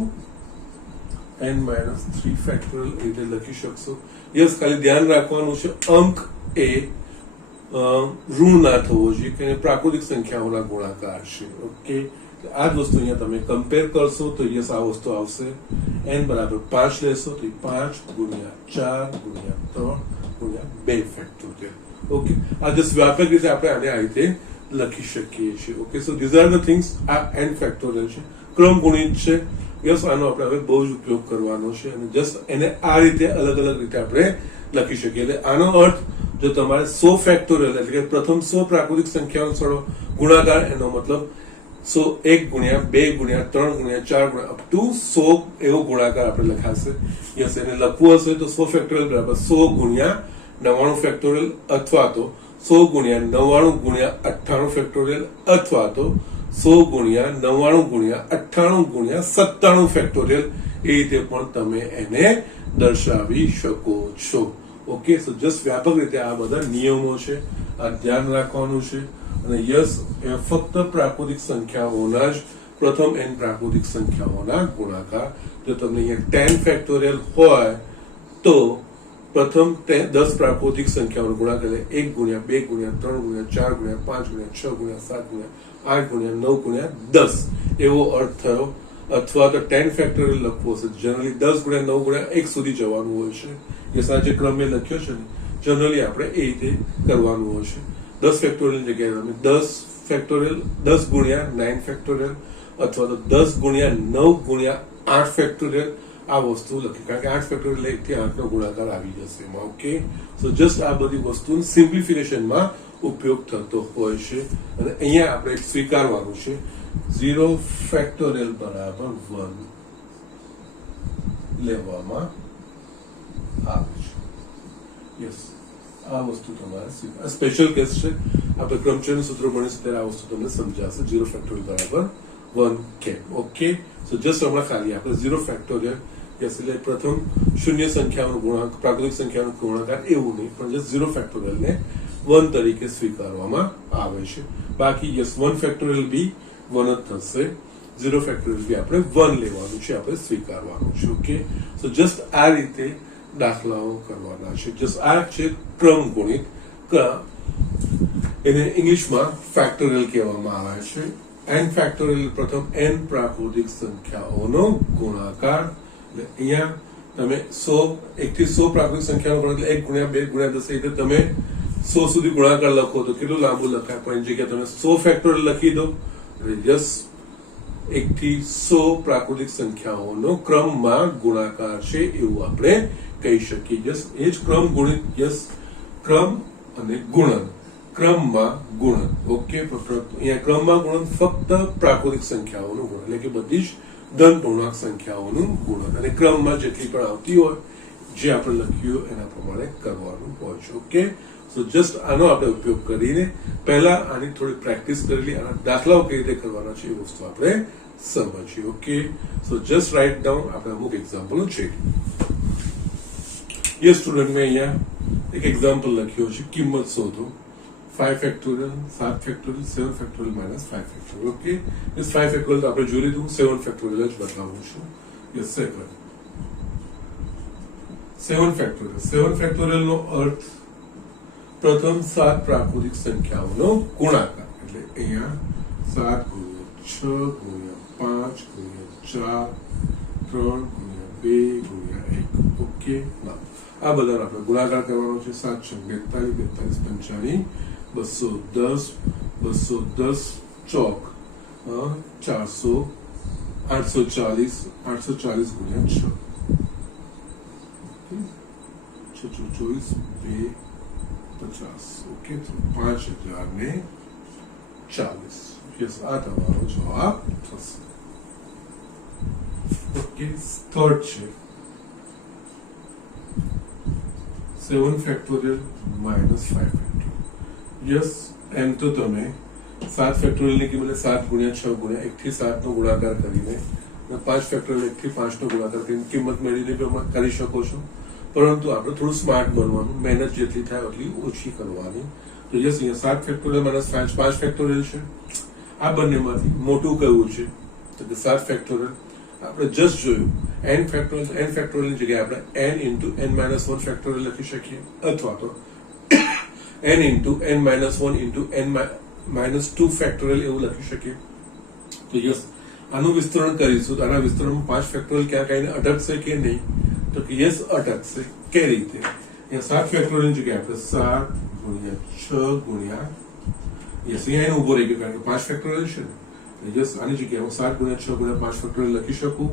n-3 ફેક્ટોરિયલ એ રીતે લખી શકશો. યસ, ખાલી ધ્યાન રાખવાનું છે અંક એ ઋણ ના થવો જોઈએ કે પ્રાકૃતિક સંખ્યાઓના ગુણાકાર છે. ઓકે, આ જ વસ્તુ અહીંયા તમે કમ્પેર કરશો તો યસ આ વસ્તુ આવશે. n બરાબર 5 લેશો તો 5 ગુણ્યા 4 ગુણ્યા 3 ગુણ્યા 2 ફેક્ટોરિયલ. ઓકે, આ જસ્ટ વ્યાપક રીતે આપણે આને આ રીતે લખી શકીએ છીએ. Okay, so these are the things. આ n ફેક્ટોરિયલ છે, ક્રમ ગુણિત છે. યસ, આનો આપણે હવે બહુ જ ઉપયોગ કરવાનો છે અને જસ્ટ એને આ રીતે અલગ અલગ રીતે આપણે લખી શકીએ. એટલે આનો અર્થ જો તમારે 100 ફેક્ટોરિયલ એટલે કે પ્રથમ 100 પ્રાકૃતિક સંખ્યાઓનો ગુણાકાર, એનો મતલબ 1 ગુણ્યા 2 ગુણ્યા 3 ગુણ્યા 4 ગુણ્યા અપ ટુ 100 એવો ગુણાકાર આપણે લખાશે. યસ, એને લખવું હશે તો 100 ફેક્ટોરિયલ બરાબર 100 ગુણ્યા 99 ફેક્ટોરિયલ અથવા તો 100 ગુણ્યા 99 ગુણ્યા 98 ફેક્ટોરિયલ અથવા તો 100 ગુણ્યા 99 ગુણ્યા 98 ગુણ્યા 97 ફેક્ટોરિયલ એ રીતે પણ તમે એને દર્શાવી શકો છો. ઓકે, સો જસ્ટ વ્યાપક રીતે આ બધા નિયમો છે, આ ધ્યાન રાખવાનું છે. અને યસ, એ ફક્ત પ્રાકૃતિક સંખ્યાઓના જ પ્રથમ n પ્રાકૃતિક સંખ્યાઓના ગુણાકાર. જો તમને અહીંયા 10 ફેક્ટોરિયલ હોય તો પ્રથમ 10 પ્રાકૃતિક સંખ્યાઓનો ગુણાકાર 1 ગુણ્યા 2 ગુણ્યા 3 ગુણ્યા 4 ગુણ્યા 5 ગુણ્યા 6 ગુણ્યા 7 ગુણ્યા 8 ગુણ્યા 9 ગુણ્યા 10 એવો અર્થ થયો. અથવા તો 10 ફેક્ટોરિયલ લખવું હશે, જનરલી 10 ગુણ્યા 9 ગુણ્યા 1 સુધી જવાનું હોય છે. એ સાચે ક્રમ મેં લખ્યો છે ને, જનરલી આપણે એ રીતે કરવાનું હોય છે. 10 ફેક્ટોરિયલ જગ્યાએ તમે 10 ફેક્ટોરિયલ 10 ગુણ્યા 9 ફેક્ટોરિયલ અથવા તો 10 ગુણ્યા 9 ગુણ્યા 8 ફેક્ટોરિયલ આ વસ્તુ લખી, કારણ કે 8 ફેક્ટોરિયલ 1 થી 8 નો ગુણાકાર આવી જશે એમાં. ઓકે, સો જસ્ટ આ બધી વસ્તુ સિમ્પ્લિફિકેશનમાં ઉપયોગ થતો હોય છે. અને અહીંયા આપણે સ્વીકારવાનું છે 0 ફેક્ટોરિયલ બરાબર 1 લેવામાં આવે છે. યસ, આ વસ્તુ તમારે સ્પેશિયલ કેસ છે. આપણે ક્રમચયનું સૂત્ર ભણીશું ત્યારે આ વસ્તુ તમને સમજાશે. 0 ફેક્ટોરિયલ બરાબર 1 કેમ. ઓકે, સો જસ્ટ હમણાં ખાલી આપણે 0 ફેક્ટોરિયલ યસ એટલે પ્રથમ શૂન્ય સંખ્યાનો ગુણાકાર, પ્રાકૃતિક સંખ્યાનો ગુણાકાર એવું નહીં, પણ જસ્ટ 0 ફેક્ટોરિયલ ને 1 તરીકે સ્વીકારવામાં આવે છે. બાકી યસ 1 ફેક્ટોરિયલ બી 1 જ થશે, 0 ફેક્ટોરિયલ બી આપણે 1 લેવાનું છે, આપણે સ્વીકારવાનું છે. ઓકે, સો જસ્ટ આ રીતે દાખલાઓ કરવાના છે. જસ્ટ આ છે ક્રમ ગુણિત. એને ઇંગ્લિશમાં ફેક્ટોરિયલ કહેવામાં આવે છે. n ફેક્ટોરિયલ પ્રથમ n પ્રાકૃતિક સંખ્યાઓનો ગુણાકાર. એટલે અહીંયા તમે 100 1 થી 100 પ્રાકૃતિક સંખ્યાનો ગુણાકાર 1 ગુણ્યા 2 ગુણ્યા 10 એટલે તમે 100 સુધી ગુણાકાર લખો તો કેટલું લાંબુ લખાય, પણ એની જગ્યાએ તમે 100 ફેક્ટોરિયલ લખી દો યસ 1 થી 100 પ્રાકૃતિક સંખ્યાઓનો ક્રમમાં ગુણાકાર છે એવું આપણે કહી શકીએ. યસ એ જ ક્રમ ગુણિત યસ ક્રમ અને ગુણન ક્રમમાં ગુણન. ઓકે, અહીંયા ક્રમમાં ગુણન ફક્ત પ્રાકૃતિક સંખ્યાઓનું ગુણન એટલે કે બધી જ ધન પૂર્ણાંક સંખ્યાઓનું ગુણન અને ક્રમમાં જેટલી પણ આવતી હોય જે આપણે લખ્યું એના પ્રમાણે કરવાનું હોય છે. ઓકે, સો જસ્ટ આનો આપણે ઉપયોગ કરીને પહેલા આની થોડી પ્રેક્ટિસ કરી લઈએ, આના દાખલાઓ કઈ રીતે કરવાના છે એ વસ્તુ આપણે સમજીએ. ઓકે, સો જસ્ટ રાઇટ ડાઉન આપણે અમુક એક્ઝામ્પલો છે. ये स्टूडेंट में यहाँ एक एग्जाम्पल लख्यो है किंमत शोधो 5 factorial 7 factorial 7 factorial minus 5 factorial. Okay, इस 5 फैक्टोरियल तो આપણે જોઈ લીધું, 7 ફેક્ટોરિયલ જ બતાવું છું. Yes, 7 factorial. 7 ફેક્ટોરિયલ નો અર્થ પ્રથમ 7 પ્રાકૃતિક સંખ્યાઓનો ગુણાકાર એટલે અહીંયા 7 ગુણ્યા 6 ગુણ્યા 5 ગુણ્યા 4 3 ગુણ્યા 2 ગુણ્યા 1. ઓકે, આ બધાનો આપણે ગુણાકાર કરવાનો છે. 7 × 42 42 25 210 ચોક 400 840 ગુણ્યા 6 24 2 50. ઓકે, તો 5040. યસ, આ તમારો જવાબ થશે. ઓકે, થર્ડ છે 7 ફેક્ટોરિયલ માઇનસ 5 ફેક્ટોરિયલ. યસ, એમ તો તમે 7 ફેક્ટોરિયલ ની કિંમત 7 ગુણ્યા 6 ગુણ્યા 1 થી 7 નો ગુણાકાર કરીને 5 ફેક્ટોરિયલ 1 થી 5 નો ગુણાકાર કરીને કિંમત મેળવીને કરી શકો છો, પરંતુ આપણે થોડું સ્માર્ટ બનવાનું, મહેનત જેટલી થાય એટલી ઓછી કરવાની. તો યસ, અહીંયા 7 ફેક્ટોરિયલ માઇનસ 5 ફેક્ટોરિયલ છે. આ બંનેમાંથી મોટું કયું છે તો કે 7 ફેક્ટોરિયલ. આપણે જસ્ટ જોયું n ફેક્ટોરિયલ ની જગ્યાએ આપણે n into n minus 1 factorial લખી શકીએ, અથવા તો n into n minus 1 into n minus 2 factorial એવું લખી શકીએ. તો યસ, આનું વિસ્તરણ કરીશું તો આના વિસ્તરણમાં 5 ફેક્ટોરિયલ ક્યાંક આવીને અટકશે કે નહીં તો કે યસ અટકશે. કઈ રીતે? અહીંયા 7 ફેક્ટોરિયલ ની જગ્યાએ આપણે 7 ગુણ્યા 6 ગુણ્યા યસ અહીંયા ઉભો રહી ગયો કારણ કે 5 ફેક્ટોરિયલ છે ને. યસ, આની જગ્યાએ હું 7 ગુણ્યા 6 ગુણ્યા 5 ફેક્ટોરિયલ લખી શકું.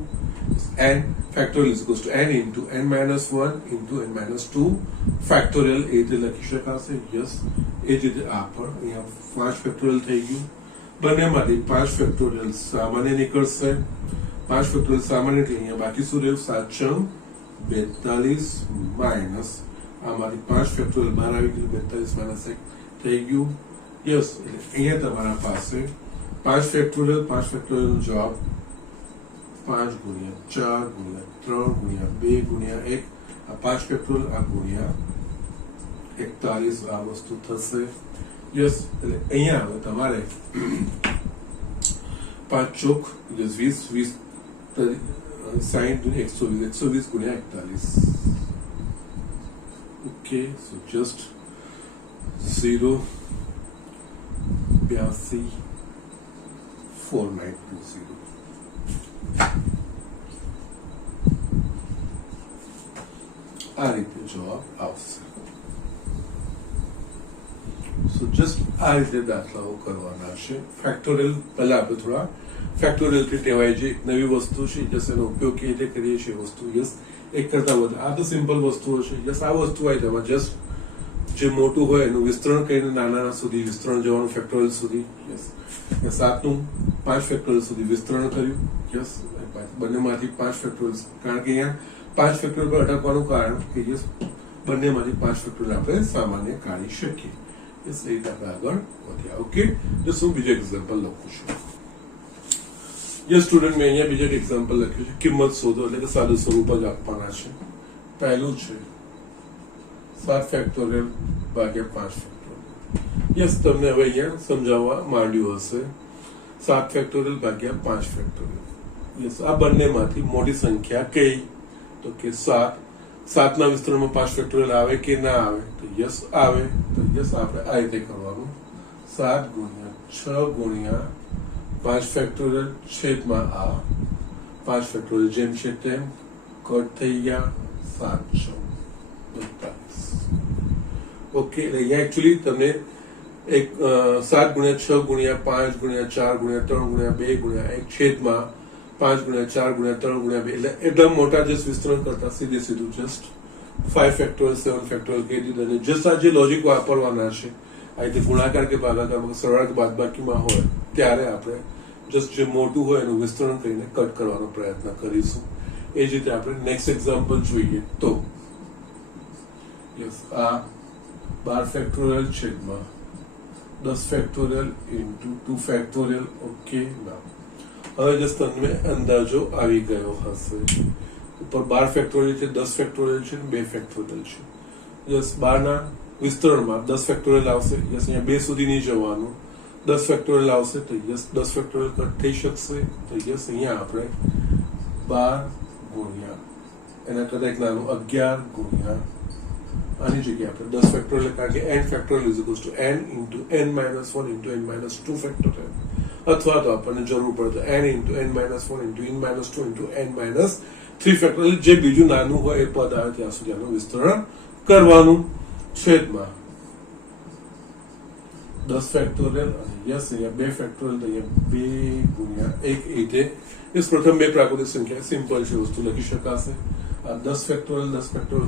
n factorial is equals to n into n minus 1 into n minus 2 factorial એ રીતે લખી શકાશે. યસ, એ જ રીતે આ પણ અહીંયા 5 ફેક્ટોરિયલ થઈ ગયું. બંનેમાંથી 5 ફેક્ટોરિયલ સામાન્ય નીકળશે. 5 ફેક્ટોરિયલ સામાન્ય એટલે અહીંયા બાકી શું રહ્યું? 7 42 માઇનસ આમાંથી 5 ફેક્ટોરિયલ બહાર આવી ગયું, 42 માઇનસ 1 થઈ ગયું. યસ, એટલે અહીંયા તમારા પાસે 5 ફેક્ટોરિયલ નો જવાબ 5 ગુણ્યા 4 ગુણ્યા 3 ગુણ્યા 2 ગુણ્યા 1 આ 5 ફેક્ટોરિયલ આ ગુણ્યા 41 આ વસ્તુ થશે. યસ, એટલે અહીંયા હવે તમારે 5 ચોક 20 60 120 ગુણ્યા 41. ઓકે, સો જસ્ટ 0 82 4920 આ રીતે જવાબ આવશે. સો જસ્ટ આ રીતે દાખલાઓ કરવાના છે. ફેક્ટોરિયલ પહેલા આપણે થોડા ફેક્ટોરિયલ થી ટેવાય જે નવી વસ્તુ છે જસ એનો ઉપયોગ કેવી રીતે કરીએ છીએ વસ્તુ. યસ, એક કરતા વધારે આ તો સિમ્પલ વસ્તુઓ છે. યસ, આ વસ્તુ આવી તેમાં જસ્ટ જે મોટું હોય એનું વિસ્તરણ કરીને નાના સુધી વિસ્તરણ જવાનું ફેક્ટોરિયલ સુધી. યસ, 7 નું 5 ફેક્ટોરિયલ સુધી વિસ્તરણ કર્યું. યસ, બંનેમાંથી 5 ફેક્ટોરિયલ કારણ કે અહીંયા 5 ફેક્ટોરિયલ પર અટકવાનું કારણ કે યસ બંનેમાંથી 5 ફેક્ટોરિયલ આપણે સામાન્ય કાઢી શકીએ. યસ, એ રીતે આપણે આગળ વધ્યા. ઓકે, તો હું બીજો એક્ઝામ્પલ લખું છું. યસ સ્ટુડન્ટ, મેં અહીંયા બીજો એક્ઝામ્પલ લખ્યું છે કિંમત શોધો એટલે કે સાદું સ્વરૂપ જ આપવાના છે. પહેલું છે 7 ફેક્ટોરિયલ ભાગ્યા 5 ફેક્ટોરિયલ. યસ, તમને હવે અહીંયા સમજાવવા માંડ્યું હશે 7 ફેક્ટોરિયલ ભાગ્યા 5 ફેક્ટોરિયલ. યસ, આ બંનેમાંથી મોટી સંખ્યા કઈ તો કે 7. 7 ના વિસ્તરણમાં 5 ફેક્ટોરિયલ આવે કે ના આવે તો યસ આવે. તો યસ, આપણે આ રીતે કરવાનું 7 ગુણ્યા 6 ગુણ્યા 5 ફેક્ટોરિયલ છેદમાં આ 5 ફેક્ટોરિયલ જેમ છે તેમ કટ થઈ ગયા 7 42. ઓકે, અહીંયા એકચ્યુઅલી તમને એક 7 ગુણ્યા 6 ગુણ્યા 5 ગુણ્યા 4 ગુણ્યા 3 ગુણ્યા 2 ગુણ્યા 1 છેદમાં 5 ગુણ્યા 4 ગુણ્યા 3 ગુણ્યા 2 એટલે એકદમ મોટા જસ્ટ વિસ્તરણ કરતા સીધું જસ્ટ 5 ફેક્ટોરિયલ 7 ફેક્ટોરિયલ કહી દીધું અને જસ્ટ આ જે લોજિક વાપરવાના છે આ રીતે ગુણાકાર કે ભાગાકાર સરળ કે બાદબાકીમાં હોય ત્યારે આપણે જસ્ટ જે મોટું હોય એનું વિસ્તરણ કરીને કટ કરવાનો પ્રયત્ન કરીશું. એ જ રીતે આપણે નેક્સ્ટ એક્ઝામ્પલ જોઈએ તો યસ આ 12 ફેક્ટોરિયલ છેદમાં 10 ફેક્ટોરિયલ ઇન્ટુ 2 ફેક્ટોરિયલ. ઓકે, હવે જસ્ટ તમને અંદાજો આવી ગયો હશે. ઉપર 12 ફેક્ટોરિયલ છે, 10 ફેક્ટોરિયલ છે, 2 ફેક્ટોરિયલ છે. જસ્ટ 12 ના વિસ્તરણમાં 10 ફેક્ટોરિયલ આવશે. જસ્ટ અહીંયા 2 સુધી નહીં જવાનું. 10 ફેક્ટોરિયલ આવશે તો યસ 10 ફેક્ટોરિયલ કટ થઈ શકશે. તો યસ અહીંયા આપણે 12 ગુણ્યા એના કરતા એક નાનું 11 ગુણ્યા આની જગ્યાએ આપણે 10 ફેક્ટોરિયલ કારણ કે n factorial is equals to n into n minus 1 into n minus 2 factorial અથવા તો આપણને જરૂર પડે તો n into n minus 1 into n minus 2 into n minus 3 factorial જે બીજું નાનું હોય એ પદ આવે ત્યાં સુધી આનું વિસ્તરણ કરવાનું. છેદમાં 10 ફેક્ટોરિયલ અને યસ અહીંયા 2 ફેક્ટોરિયલ તો અહીંયા 2 ગુણ્યા 1 રીતે इस प्रथम બે પ્રાકૃતિક સંખ્યા સિમ્પલ છે વસ્તુ લખી શકાશે. આ 10 ફેક્ટોરિયલ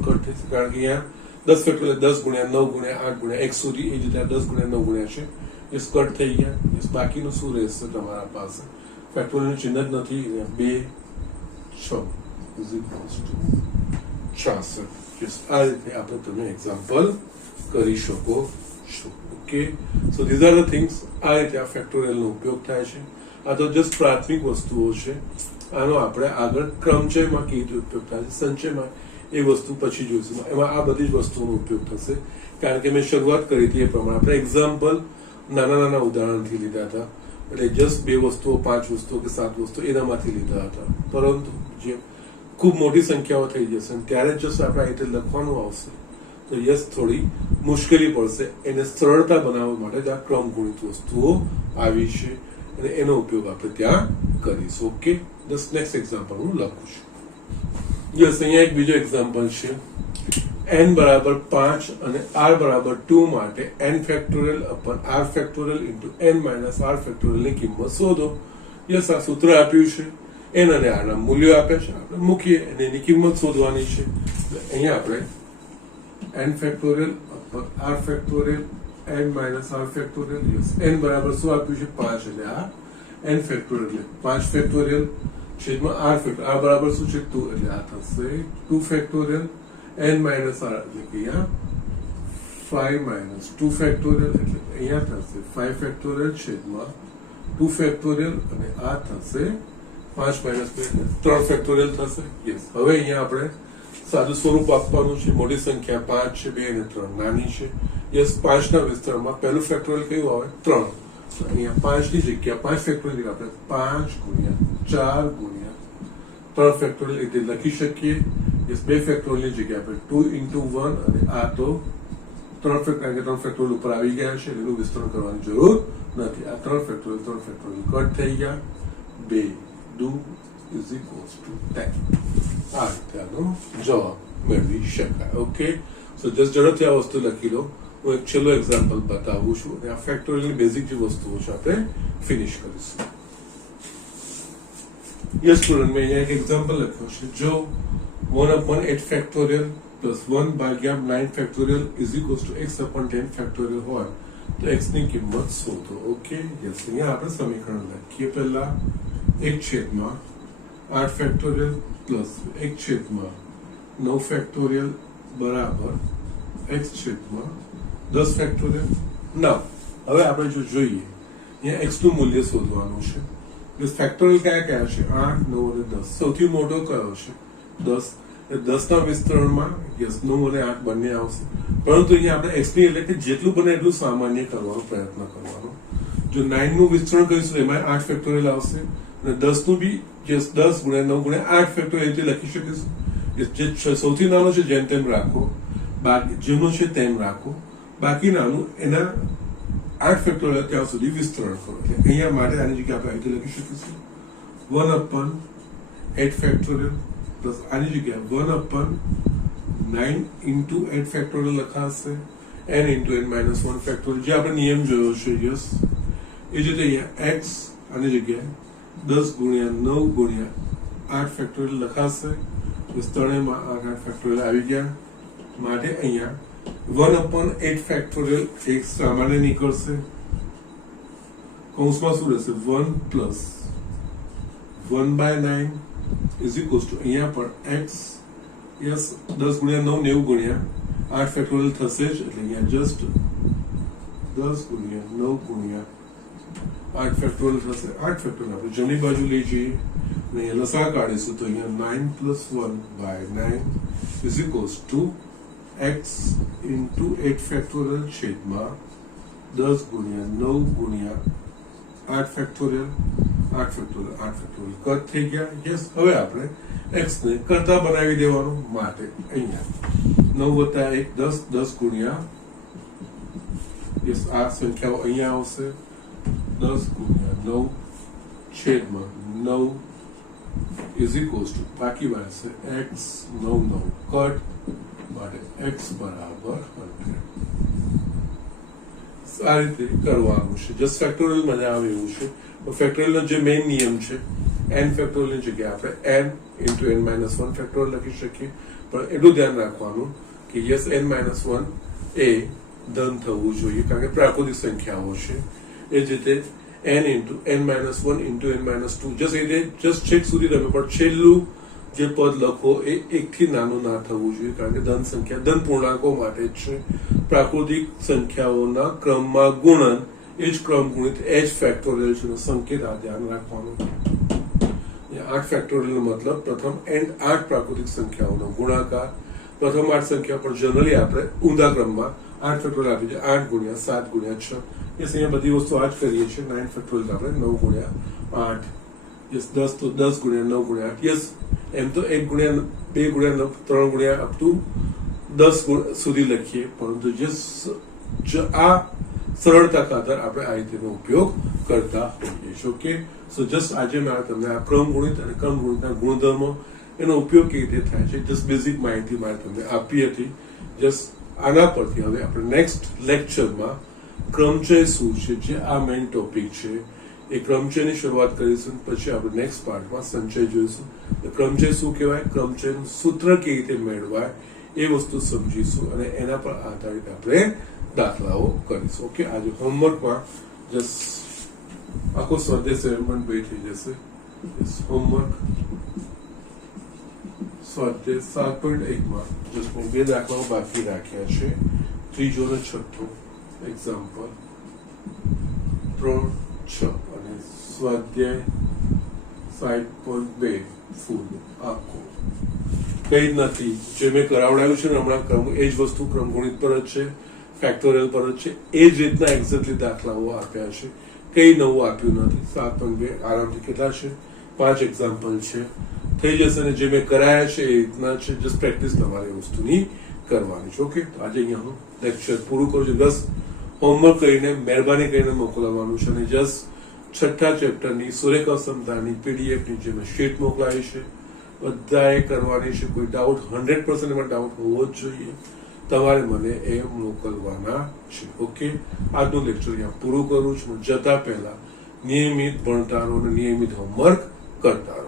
કટ થઈ શકે કારણ કે અહીંયા 10 ફેક્ટોરિયલ 10 ગુણ્યા 9 ગુણ્યા 8 ગુણ્યા 1 સુધી એ રીતે 10 ગુણ્યા 9 ગુણ્યા છે એ કટ થઈ ગયા. બાકીનું શું રહેશે તમારા પાસે? ફેક્ટોરિયલ ચિહ્ન જ નથી. 2 6 ઇઝ ઇક્વલ્સ ટુ 66. આ રીતે આપણે તમે એક્ઝામ્પલ કરી શકો છો. Okay, so these are the things. આ રીતે આ ફેક્ટોરિયલનો ઉપયોગ થાય છે. આ તો જસ્ટ પ્રાથમિક વસ્તુઓ છે. આનો આપણે આગળ ક્રમચયમાં કેવી રીતે ઉપયોગ થાય છે, સંચયમાં એ વસ્તુ પછી જોઈશું. એમાં આ બધી જ વસ્તુઓનો ઉપયોગ થશે કારણ કે મેં શરૂઆત કરી હતી એ પ્રમાણે આપણે એક્ઝામ્પલ નાના ઉદાહરણથી લીધા હતા. એટલે જસ્ટ 2 વસ્તુઓ 5 વસ્તુઓ કે 7 વસ્તુઓ એનામાંથી લીધા હતા. પરંતુ જે ખૂબ મોટી સંખ્યાઓ થઈ જશે ત્યારે જસ્ટ આપણે આ રીતે લખવાનું આવશે તો યસ થોડી મુશ્કેલી પડશે. એને સરળતા બનાવવા માટે જ આ ક્રમગુણિત વસ્તુઓ આવી છે અને એનો ઉપયોગ આપણે ત્યાં કરીશું. ઓકે, દસ નેક્સ્ટ એક્ઝામ્પલ હું લખું છું. યસ, અહીંયા એક બીજો એક્ઝામ્પલ છે. n બરાબર 5 અને r બરાબર 2 માટે n factorial upon r factorial into n minus r factorial ની કિંમત શોધો. યસ, આ સૂત્ર આપ્યું છે. n અને r ના મૂલ્યો આપ્યા છે, આપણે મૂકીએ અને એની કિંમત શોધવાની છે. અહીંયા આપણે n factorial upon r factorial n minus r factorial. Yes, n બરાબર શું આપ્યું છે? 5 એટલે આ n ફેક્ટોરિયલ એટલે 5 ફેક્ટોરિયલ છેદમાં r ફેક્ટોરિયલ. r બરાબર શું છે? 2 એટલે આ થશે 2 ફેક્ટોરિયલ n માઇનસ r એટલે કે અહીંયા 5 માઇનસ 2 ફેક્ટોરિયલ એટલે અહીંયા થશે 5 ફેક્ટોરિયલ છેદમાં 2 ફેક્ટોરિયલ અને આ થશે 5 માઇનસ 3 ફેક્ટોરિયલ થશે. યસ, હવે અહીંયા આપણે સાદું સ્વરૂપ આપવાનું છે. મોટી સંખ્યા 5 છે, 2 અને 3 નાની છે. યસ, 5 ના વિસ્તારમાં પહેલું ફેક્ટોરિયલ કયું આવે? 3. અહીંયા 5 ની જગ્યા 5 ફેક્ટોરિયલ આપણે 5 ગુણ્યા 4 ગુણ્યા 3 ફેક્ટોરિયલ એટલે લખી શકીએ. યસ, 2 ફેક્ટોરિયલ ની જગ્યા આપણે 2 ઇન્ટુ 1 અને આ તો 3 ફેક્ટોરિયલ 3 ફેક્ટોરિયલ ઉપર આવી ગયા છે એનું વિસ્તરણ કરવાની જરૂર નથી. આ 3 ફેક્ટોરિયલ કટ થઈ ગયા. 2 2 ઇઝ ઇક્વલ્સ ટુ 10. આ રીતે આનો જવાબ મેળવી શકાય. ઓકે, સો જસ્ટ ઝડપથી આ વસ્તુ લખી લો. હું એક છેલ્લો એક્ઝામ્પલ બતાવું છું અને આ ફેક્ટોરિયલની બેઝિક જે વસ્તુઓ છે આપણે ફિનિશ કરીશું. યસ સ્ટુડન્ટ, મેં અહીંયા એક એક્ઝામ્પલ લખ્યો છે. જો 1/8 factorial plus 1/9 factorial is equals to x/10 factorial હોય તો x ની કિંમત શોધો. ઓકે, યસ, અહીંયા આપણે સમીકરણ લખીએ. પહેલા 1/8 ફેક્ટોરિયલ પ્લસ 1/9 ફેક્ટોરિયલ બરાબર x/10 ફેક્ટોરિયલ. ના, હવે આપણે જો જોઈએ અહીંયા x નું મૂલ્ય શોધવાનું છે. ફેક્ટોરિયલ કયા છે? 8 9 અને 10. સૌથી મોટો કયો છે? 10. 10 ના વિસ્તરણમાં યસ 9 અને 8 બંને આવશે. પરંતુ અહીંયા આપણે x ની એટલે કે જેટલું બને એટલું સામાન્ય કરવાનો પ્રયત્ન કરવાનો. જો 9 નું વિસ્તરણ કરીશું એમાં 8 ફેક્ટોરિયલ આવશે અને 10 નું બી યસ 10 ગુણ્યા 9 ગુણ્યા 8 ફેક્ટોરિયલ રીતે લખી શકીશું. જે સૌથી નાનો છે જેમ તેમ રાખો, બાકી જેનો છે તેમ રાખો, બાકી નાનું એના 8 ફેક્ટોરિયલ ત્યાં સુધી વિસ્તરણ કરો. એટલે અહીંયા માટે આની જગ્યાએ આપણે રીતે લખી શકીશું 1/8 ફેક્ટોરિયલ પ્લસ આની જગ્યાએ 1/9 ઇન્ટુ 8 ફેક્ટોરિયલ લખાશે. n into n minus 1 factorial જે આપણે નિયમ જોયો છે યસ એ જ રીતે અહીંયા x આની જગ્યાએ 10 ગુણ્યા 9 ગુણ્યા 8 ફેક્ટોરિયલ લખાશે ત્રણેયમાં 8 ફેક્ટોરિયલ આવી ગયા માટે અહીંયા 1/8 ફેક્ટોરિયલ એક સામાન્ય નીકળશે કૌંસમાં શું રહેશે 1 પ્લસ 1/9 ઇઝ ઇક્વલ્સ ટુ અહીંયા પણ x યસ 10 ગુણ્યા 9 90 ગુણ્યા 8 ફેક્ટોરિયલ થશે જ એટલે અહીંયા જસ્ટ 10 ગુણ્યા 9 ગુણ્યા 8 ફેક્ટોરિયલ થશે 8 ફેક્ટોરિયલ આપણે જમણી બાજુ લઈ જઈએ અને અહીંયા લસા કાઢીશું તો અહીંયા 9 plus 1/9 is equals to x into 8 factorial છેદમાં 10 ગુણ્યા 9 ગુણ્યા 8 ફેક્ટોરિયલ 8 ફેક્ટોરિયલ 8 ફેક્ટોરિયલ કટ થઈ ગયા યસ હવે આપણે x ને કરતા બનાવી દેવાનું માટે અહીંયા 9 વત્તા 1 10 10 ગુણ્યા યસ આ સંખ્યાઓ અહીંયા આવશે 10 ગુણ્યા 9 છેદમાં 9 is equals to બાકી બનશે x 9 9 કટ માટે x બરાબર 100 આ રીતે કરવાનું છે જસ્ટ ફેક્ટોરિયલ મજા આવે એવું છે ફેક્ટોરિયલનો જે મેઇન નિયમ છે n ફેક્ટોરિયલની જગ્યાએ આપણે n into n minus 1 factorial લખી શકીએ પણ એટલું ધ્યાન રાખવાનું કે યસ n minus 1 એ ધન થવું જોઈએ કારણ કે પ્રાકૃતિક સંખ્યાઓ છે એ જ રીતે n into n minus 1 into n minus 2 just છેક સુધી તમે પણ છેલ્લું જે પદ લખો એ એકથી નાનું ના થવું જોઈએ કારણ કે ધન સંખ્યા ધન પૂર્ણાંકો માટે જ છે પ્રાકૃતિક સંખ્યાઓના ક્રમમાં ગુણન એ જ ક્રમ ગુણિત h ફેક્ટોરિયલ છે સંકેત આ ધ્યાન રાખવાનું 8 ફેક્ટોરિયલ મતલબ પ્રથમ n 8 પ્રાકૃતિક સંખ્યાઓનો ગુણાકાર પ્રથમ 8 સંખ્યા પર જનરલી આપણે ઊંધા ક્રમમાં 8 ફેક્ટોરિયલ આપી છે 8 ગુણ્યા 7 ગુણ્યા 6 યસ અહીંયા બધી વસ્તુ આ જ કરીએ છીએ 9 ફેક્ટોરિયલ આપણે 9 ગુણ્યા 8 યસ 10 તો 10 ગુણ્યા 9 ગુણ્યા 8 યસ એમ તો 1 ગુણ્યા 2 ગુણ્યા 9 3 ગુણ્યા અપ ટુ 10 સુધી લખીએ પરંતુ આ સરળતા ખાતર આપણે આ રીતેનો ઉપયોગ કરતા હોઈએ છીએ ઓકે સો જસ્ટ આજે મેં તમને આ ક્રમ ગુણિત અને ક્રમ ગુણિતના ગુણધર્મો એનો ઉપયોગ કેવી રીતે થાય છે જસ્ટ બેઝિક માહિતી મારે તમને આપી હતી જસ્ટ આના પરથી હવે આપણે નેક્સ્ટ લેક્ચરમાં ક્રમચય શું છે જે આ મેઇન ટોપિક છે એ ક્રમચયની શરૂઆત કરીશું પછી આપણે નેક્સ્ટ પાર્ટમાં સંચય જોઈશું ક્રમચય શું કહેવાય ક્રમચયનું સૂત્ર કેવી રીતે મેળવાય એ વસ્તુ સમજીશું અને એના પર આધારિત આપણે દાખલાઓ કરીશું ઓકે આજે હોમવર્કમાં જસ્ટ આખો સ્વાધ્યાય 7.2 થઈ જશે હોમવર્ક સ્વાધ્યાય 7.1 માં જસ્ટ મેં 2 દાખલાઓ બાકી રાખ્યા છે ત્રીજો અને છઠ્ઠો એક્ઝામ્પલ 3 6 અને સ્વાધ્યાય 7.2 ફૂલ આખો કઈ નથી જે મેં કરાવડાવ્યું છે ને હમણાં ક્રમ એ જ વસ્તુ ક્રમગુણિત પર જ છે ફેક્ટોરિયલ પર જ છે એ જ રીતના એક્ઝેક્ટલી દાખલાઓ આપ્યા છે કઈ નવું આપ્યું નથી 7.2 આરામથી કેટલા છે 5 એક્ઝામ્પલ છે થઈ જશે ને જે મેં કરાયા છે એ રીતના છે જસ્ટ પ્રેક્ટિસ તમારે વસ્તુની કરવાની છે ઓકે તો આજે અહીંયા હું લેક્ચર પૂરું કરું છું બસ હોમવર્ક કરીને મહેરબાની કરીને મોકલવાનું છે અને જસ્ટ છઠ્ઠા ચેપ્ટરની સુરેખા સમતાની પીડીએફની જે મેં શીટ મોકલાવી છે બધાએ કરવાની છે કોઈ ડાઉટ 100% એમાં ડાઉટ હોવો જ જોઈએ તમારે મને એ મોકલવાના છે ઓકે આજનું લેક્ચર અહીંયા પૂરું કરું છું જતા પહેલા નિયમિત ભણતા રહો અને નિયમિત હોમવર્ક કરતા રહો